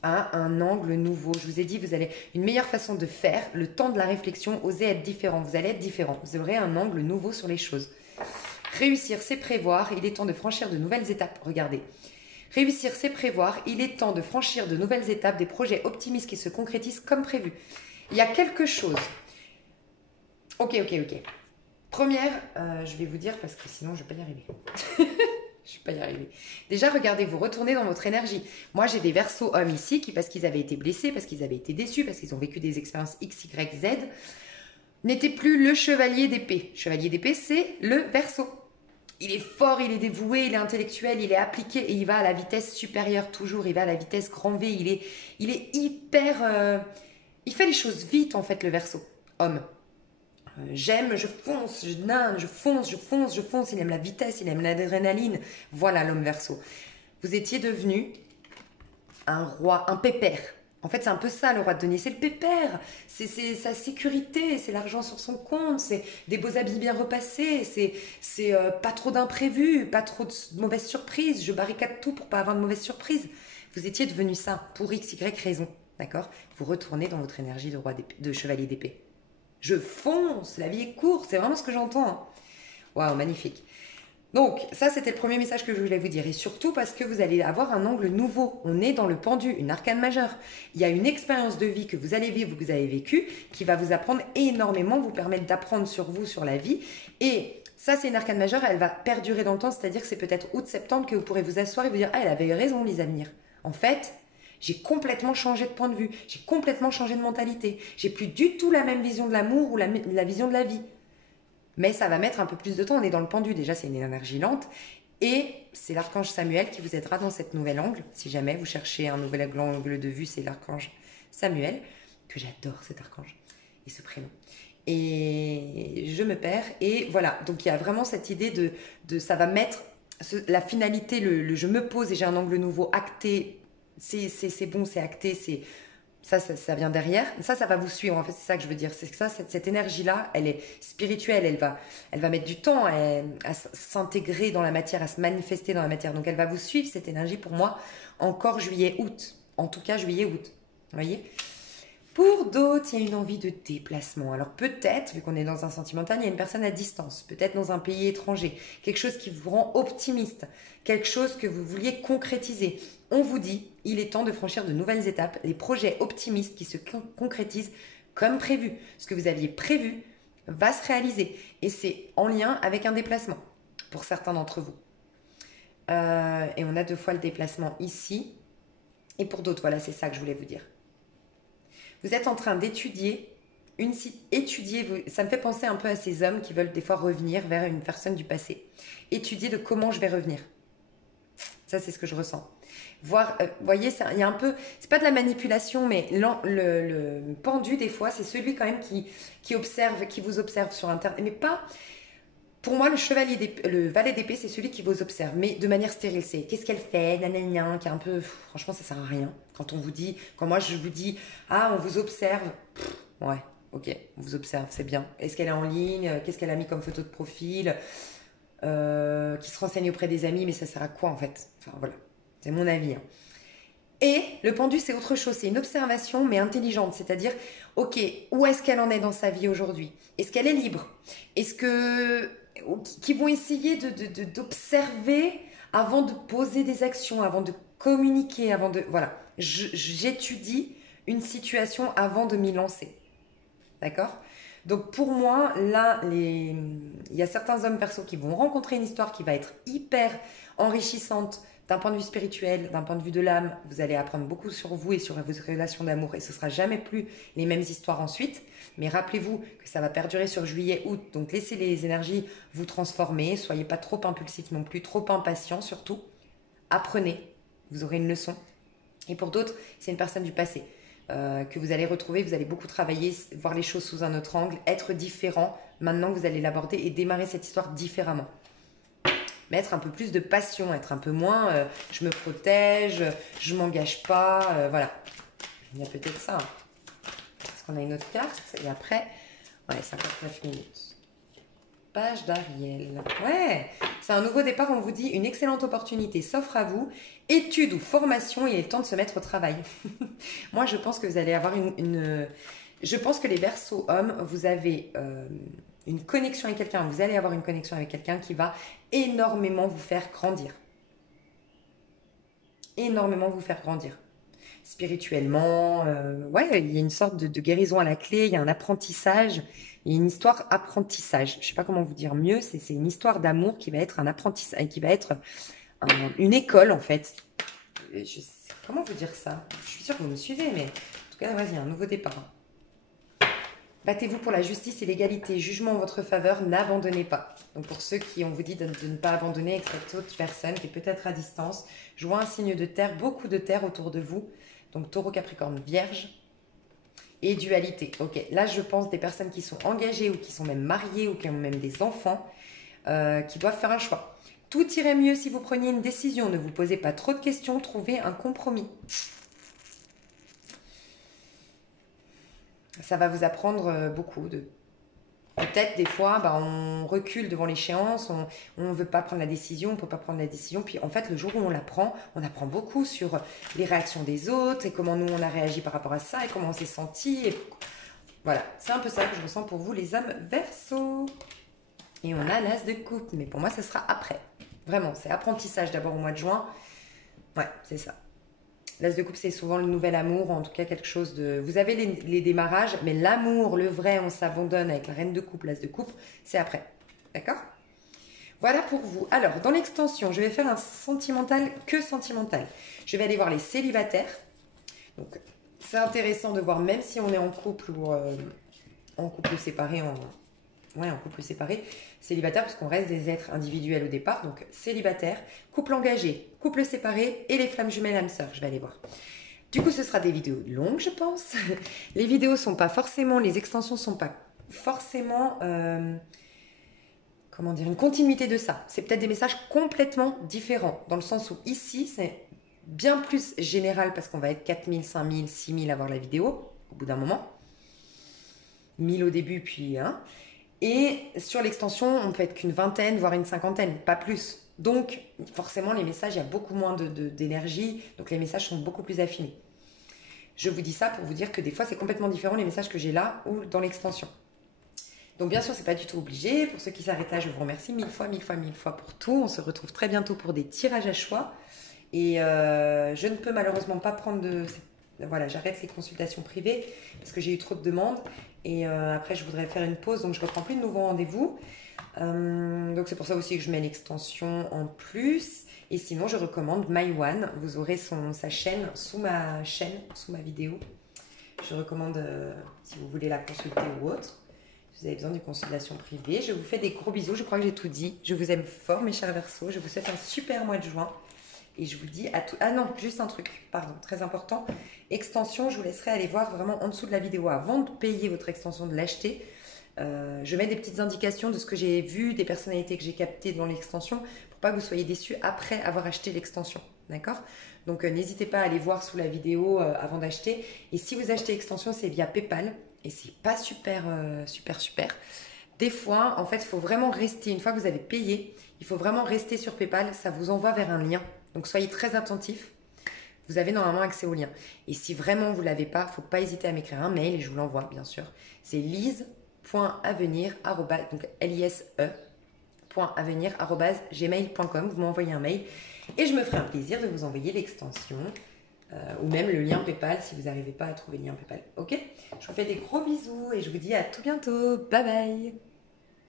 À un angle nouveau. Je vous ai dit, vous allez une meilleure façon de faire, le temps de la réflexion, oser être différent. Vous allez être différent. Vous aurez un angle nouveau sur les choses. Réussir, c'est prévoir. Il est temps de franchir de nouvelles étapes. Regardez. Réussir, c'est prévoir. Il est temps de franchir de nouvelles étapes, des projets optimistes qui se concrétisent comme prévu. Il y a quelque chose. Ok. Première, je vais vous dire parce que sinon je ne vais pas y arriver. Je vais pas y arriver. Déjà, regardez, vous retournez dans votre énergie. Moi, j'ai des Verseaux hommes ici qui, parce qu'ils avaient été blessés, parce qu'ils avaient été déçus, parce qu'ils ont vécu des expériences X, Y, Z, n'étaient plus le chevalier d'épée. Chevalier d'épée, c'est le Verseau. Il est fort, il est dévoué, il est intellectuel, il est appliqué et il va à la vitesse supérieure toujours. Il va à la vitesse grand V. Il est hyper... il fait les choses vite, en fait, le Verseau, homme. J'aime, je fonce, je nage, je fonce, je fonce, je fonce. Il aime la vitesse, il aime l'adrénaline. Voilà l'homme Verseau. Vous étiez devenu un roi, un pépère. En fait, c'est un peu ça le roi de denier, c'est le pépère, c'est sa sécurité, c'est l'argent sur son compte, c'est des beaux habits bien repassés, c'est pas trop d'imprévus, pas trop de mauvaises surprises, je barricade tout pour pas avoir de mauvaises surprises. Vous étiez devenu ça pour X, Y raison, d'accord? Vous retournez dans votre énergie de chevalier d'épée. Je fonce, la vie est courte, c'est vraiment ce que j'entends. Hein. Waouh, magnifique. Donc, ça, c'était le premier message que je voulais vous dire. Et surtout parce que vous allez avoir un angle nouveau. On est dans le pendu, une arcane majeure. Il y a une expérience de vie que vous allez vivre, que vous avez vécue, qui va vous apprendre énormément, vous permettre d'apprendre sur vous, sur la vie. Et ça, c'est une arcane majeure, elle va perdurer dans le temps. C'est-à-dire que c'est peut-être août-septembre que vous pourrez vous asseoir et vous dire « Ah, elle avait raison, Lisa Venir. En fait, j'ai complètement changé de point de vue. J'ai complètement changé de mentalité. J'ai plus du tout la même vision de l'amour ou la vision de la vie. » Mais ça va mettre un peu plus de temps, on est dans le pendu, déjà c'est une énergie lente, et c'est l'archange Samuel qui vous aidera dans cette nouvelle angle, si jamais vous cherchez un nouvel angle de vue, c'est l'archange Samuel, que j'adore cet archange, et ce prénom. Et je me perds, et voilà, donc il y a vraiment cette idée de ça va mettre la finalité, le je me pose et j'ai un angle nouveau acté, c'est bon, c'est acté, c'est... Ça vient derrière. Ça va vous suivre. En fait, c'est ça que je veux dire. C'est que ça, cette énergie-là, elle est spirituelle. Elle va mettre du temps à s'intégrer dans la matière, à se manifester dans la matière. Donc, elle va vous suivre, cette énergie, pour moi, encore juillet-août. En tout cas, juillet-août. Vous voyez ? Pour d'autres, il y a une envie de déplacement. Alors peut-être, vu qu'on est dans un sentimental, il y a une personne à distance, peut-être dans un pays étranger, quelque chose qui vous rend optimiste, quelque chose que vous vouliez concrétiser. On vous dit, il est temps de franchir de nouvelles étapes, les projets optimistes qui se concrétisent comme prévu. Ce que vous aviez prévu va se réaliser et c'est en lien avec un déplacement pour certains d'entre vous. Et on a 2 fois le déplacement ici et pour d'autres, voilà, c'est ça que je voulais vous dire. Vous êtes en train d'étudier, ça me fait penser un peu à ces hommes qui veulent des fois revenir vers une personne du passé. Étudier de comment je vais revenir. Ça, c'est ce que je ressens. Voir, vous voyez, il y a un peu, c'est pas de la manipulation, mais le pendu, des fois, c'est celui quand même qui observe, qui vous observe sur Internet. Mais pas, pour moi, le valet d'épée, c'est celui qui vous observe, mais de manière stérile. C'est qu'est-ce qu'elle fait, nanana, qui est un peu, franchement, ça sert à rien. Quand moi je vous dis, ah, on vous observe, ouais, ok, on vous observe, c'est bien. Est-ce qu'elle est en ligne? Qu'est-ce qu'elle a mis comme photo de profil? Qui se renseigne auprès des amis, mais ça sert à quoi en fait? Enfin voilà, c'est mon avis. Hein. Et le pendu, c'est autre chose, c'est une observation mais intelligente, c'est-à-dire, ok, où est-ce qu'elle en est dans sa vie aujourd'hui? Est-ce qu'elle est libre? Est-ce que... qui vont essayer d'observer avant de poser des actions, avant de communiquer, avant de... Voilà, j'étudie une situation avant de m'y lancer. D'accord? Donc pour moi, là, il y a certains hommes perso qui vont rencontrer une histoire qui va être hyper enrichissante d'un point de vue spirituel, d'un point de vue de l'âme. Vous allez apprendre beaucoup sur vous et sur vos relations d'amour et ce ne sera jamais plus les mêmes histoires ensuite. Mais rappelez-vous que ça va perdurer sur juillet-août, donc laissez les énergies vous transformer, soyez pas trop impulsif non plus, trop impatient surtout. Apprenez, vous aurez une leçon. Et pour d'autres, c'est une personne du passé. Que vous allez retrouver, vous allez beaucoup travailler, voir les choses sous un autre angle, être différent. Maintenant, vous allez l'aborder et démarrer cette histoire différemment. Mettre un peu plus de passion, être un peu moins je me protège, je m'engage pas, voilà. Il y a peut-être ça. Est-ce qu'on a une autre carte? Et après, ouais, 59 minutes. Page d'Ariel. Ouais, c'est un nouveau départ, on vous dit une excellente opportunité s'offre à vous. Études ou formation, il est temps de se mettre au travail. Moi, je pense que vous allez avoir je pense que les Verseaux hommes, vous avez une connexion avec quelqu'un, vous allez avoir une connexion avec quelqu'un qui va énormément vous faire grandir. Énormément vous faire grandir. Spirituellement, ouais, il y a une sorte de guérison à la clé, il y a un apprentissage, il y a une histoire apprentissage. Je ne sais pas comment vous dire mieux, c'est une histoire d'amour qui va être un apprentissage, qui va être une école en fait. Comment vous dire ça? Je suis sûre que vous me suivez, mais en tout cas, vas-y, un nouveau départ. Battez-vous pour la justice et l'égalité. Jugement en votre faveur, n'abandonnez pas. Donc pour ceux qui on vous dit de ne pas abandonner avec cette autre personne qui est peut-être à distance, je vois un signe de terre, beaucoup de terre autour de vous. Donc taureau, capricorne, vierge et dualité. Ok, là je pense des personnes qui sont engagées ou qui sont même mariées ou qui ont même des enfants qui doivent faire un choix. Tout irait mieux si vous preniez une décision. Ne vous posez pas trop de questions, trouvez un compromis. Ça va vous apprendre beaucoup de... Peut-être des fois, on recule devant l'échéance, on ne veut pas prendre la décision, on ne peut pas prendre la décision. Puis en fait, le jour où on apprend beaucoup sur les réactions des autres et comment nous on a réagi par rapport à ça et comment on s'est senti. Et... Voilà, c'est un peu ça que je ressens pour vous les âmes Verseau. Et on a l'as de coupe, mais pour moi, ce sera après. Vraiment, c'est apprentissage d'abord au mois de juin. Ouais, c'est ça. L'as de coupe, c'est souvent le nouvel amour, ou en tout cas quelque chose de... Vous avez les démarrages, mais l'amour, le vrai, on s'abandonne avec la reine de coupe, l'as de coupe, c'est après. D'accord? Voilà pour vous. Alors, dans l'extension, je vais faire un sentimental, que sentimental. Je vais aller voir les célibataires. Donc, c'est intéressant de voir, même si on est en couple ou en couple séparé, en couple séparé, célibataire, parce qu'on reste des êtres individuels au départ, donc célibataire, couple engagé, couple séparé et les flammes jumelles âmes sœurs, je vais aller voir. Du coup, ce sera des vidéos longues, je pense. Les vidéos sont pas forcément, les extensions sont pas forcément, comment dire, une continuité de ça. C'est peut-être des messages complètement différents, dans le sens où ici, c'est bien plus général, parce qu'on va être 4000, 5000, 6000 à voir la vidéo, au bout d'un moment. 1000 au début, puis... Et sur l'extension, on peut être qu'une vingtaine, voire une cinquantaine, pas plus. Donc, forcément, les messages, il y a beaucoup moins d'énergie, donc les messages sont beaucoup plus affinés. Je vous dis ça pour vous dire que des fois, c'est complètement différent les messages que j'ai là ou dans l'extension. Donc, bien sûr, c'est pas du tout obligé. Pour ceux qui s'arrêtent là, je vous remercie mille fois pour tout. On se retrouve très bientôt pour des tirages à choix. Et je ne peux malheureusement pas prendre de... Voilà, j'arrête les consultations privées parce que j'ai eu trop de demandes. Et après, je voudrais faire une pause, donc je ne reprends plus de nouveaux rendez-vous. Donc c'est pour ça aussi que je mets l'extension en plus. Et sinon, je recommande MyOne. Vous aurez sa chaîne sous ma vidéo. Je recommande si vous voulez la consulter ou autre. Si vous avez besoin d'une consultation privée. Je vous fais des gros bisous. Je crois que j'ai tout dit. Je vous aime fort, mes chers Verseaux. Je vous souhaite un super mois de juin. Et je vous dis à tout... Ah non, juste un truc, pardon, très important. Extension, je vous laisserai aller voir vraiment en dessous de la vidéo avant de payer votre extension, de l'acheter. Je mets des petites indications de ce que j'ai vu, des personnalités que j'ai captées dans l'extension, pour pas que vous soyez déçus après avoir acheté l'extension. D'accord? Donc n'hésitez pas à aller voir sous la vidéo avant d'acheter. Et si vous achetez l'extension, c'est via PayPal. Et c'est pas super. Des fois, en fait, il faut vraiment rester, une fois que vous avez payé, il faut vraiment rester sur PayPal, ça vous envoie vers un lien. Donc soyez très attentifs, vous avez normalement accès au lien. Et si vraiment vous ne l'avez pas, il ne faut pas hésiter à m'écrire un mail et je vous l'envoie bien sûr. C'est lise.avenir, donc lise.avenir@gmail.com. Vous m'envoyez un mail et je me ferai un plaisir de vous envoyer l'extension ou même le lien PayPal si vous n'arrivez pas à trouver le lien PayPal. Ok? Je vous fais des gros bisous et je vous dis à tout bientôt. Bye bye!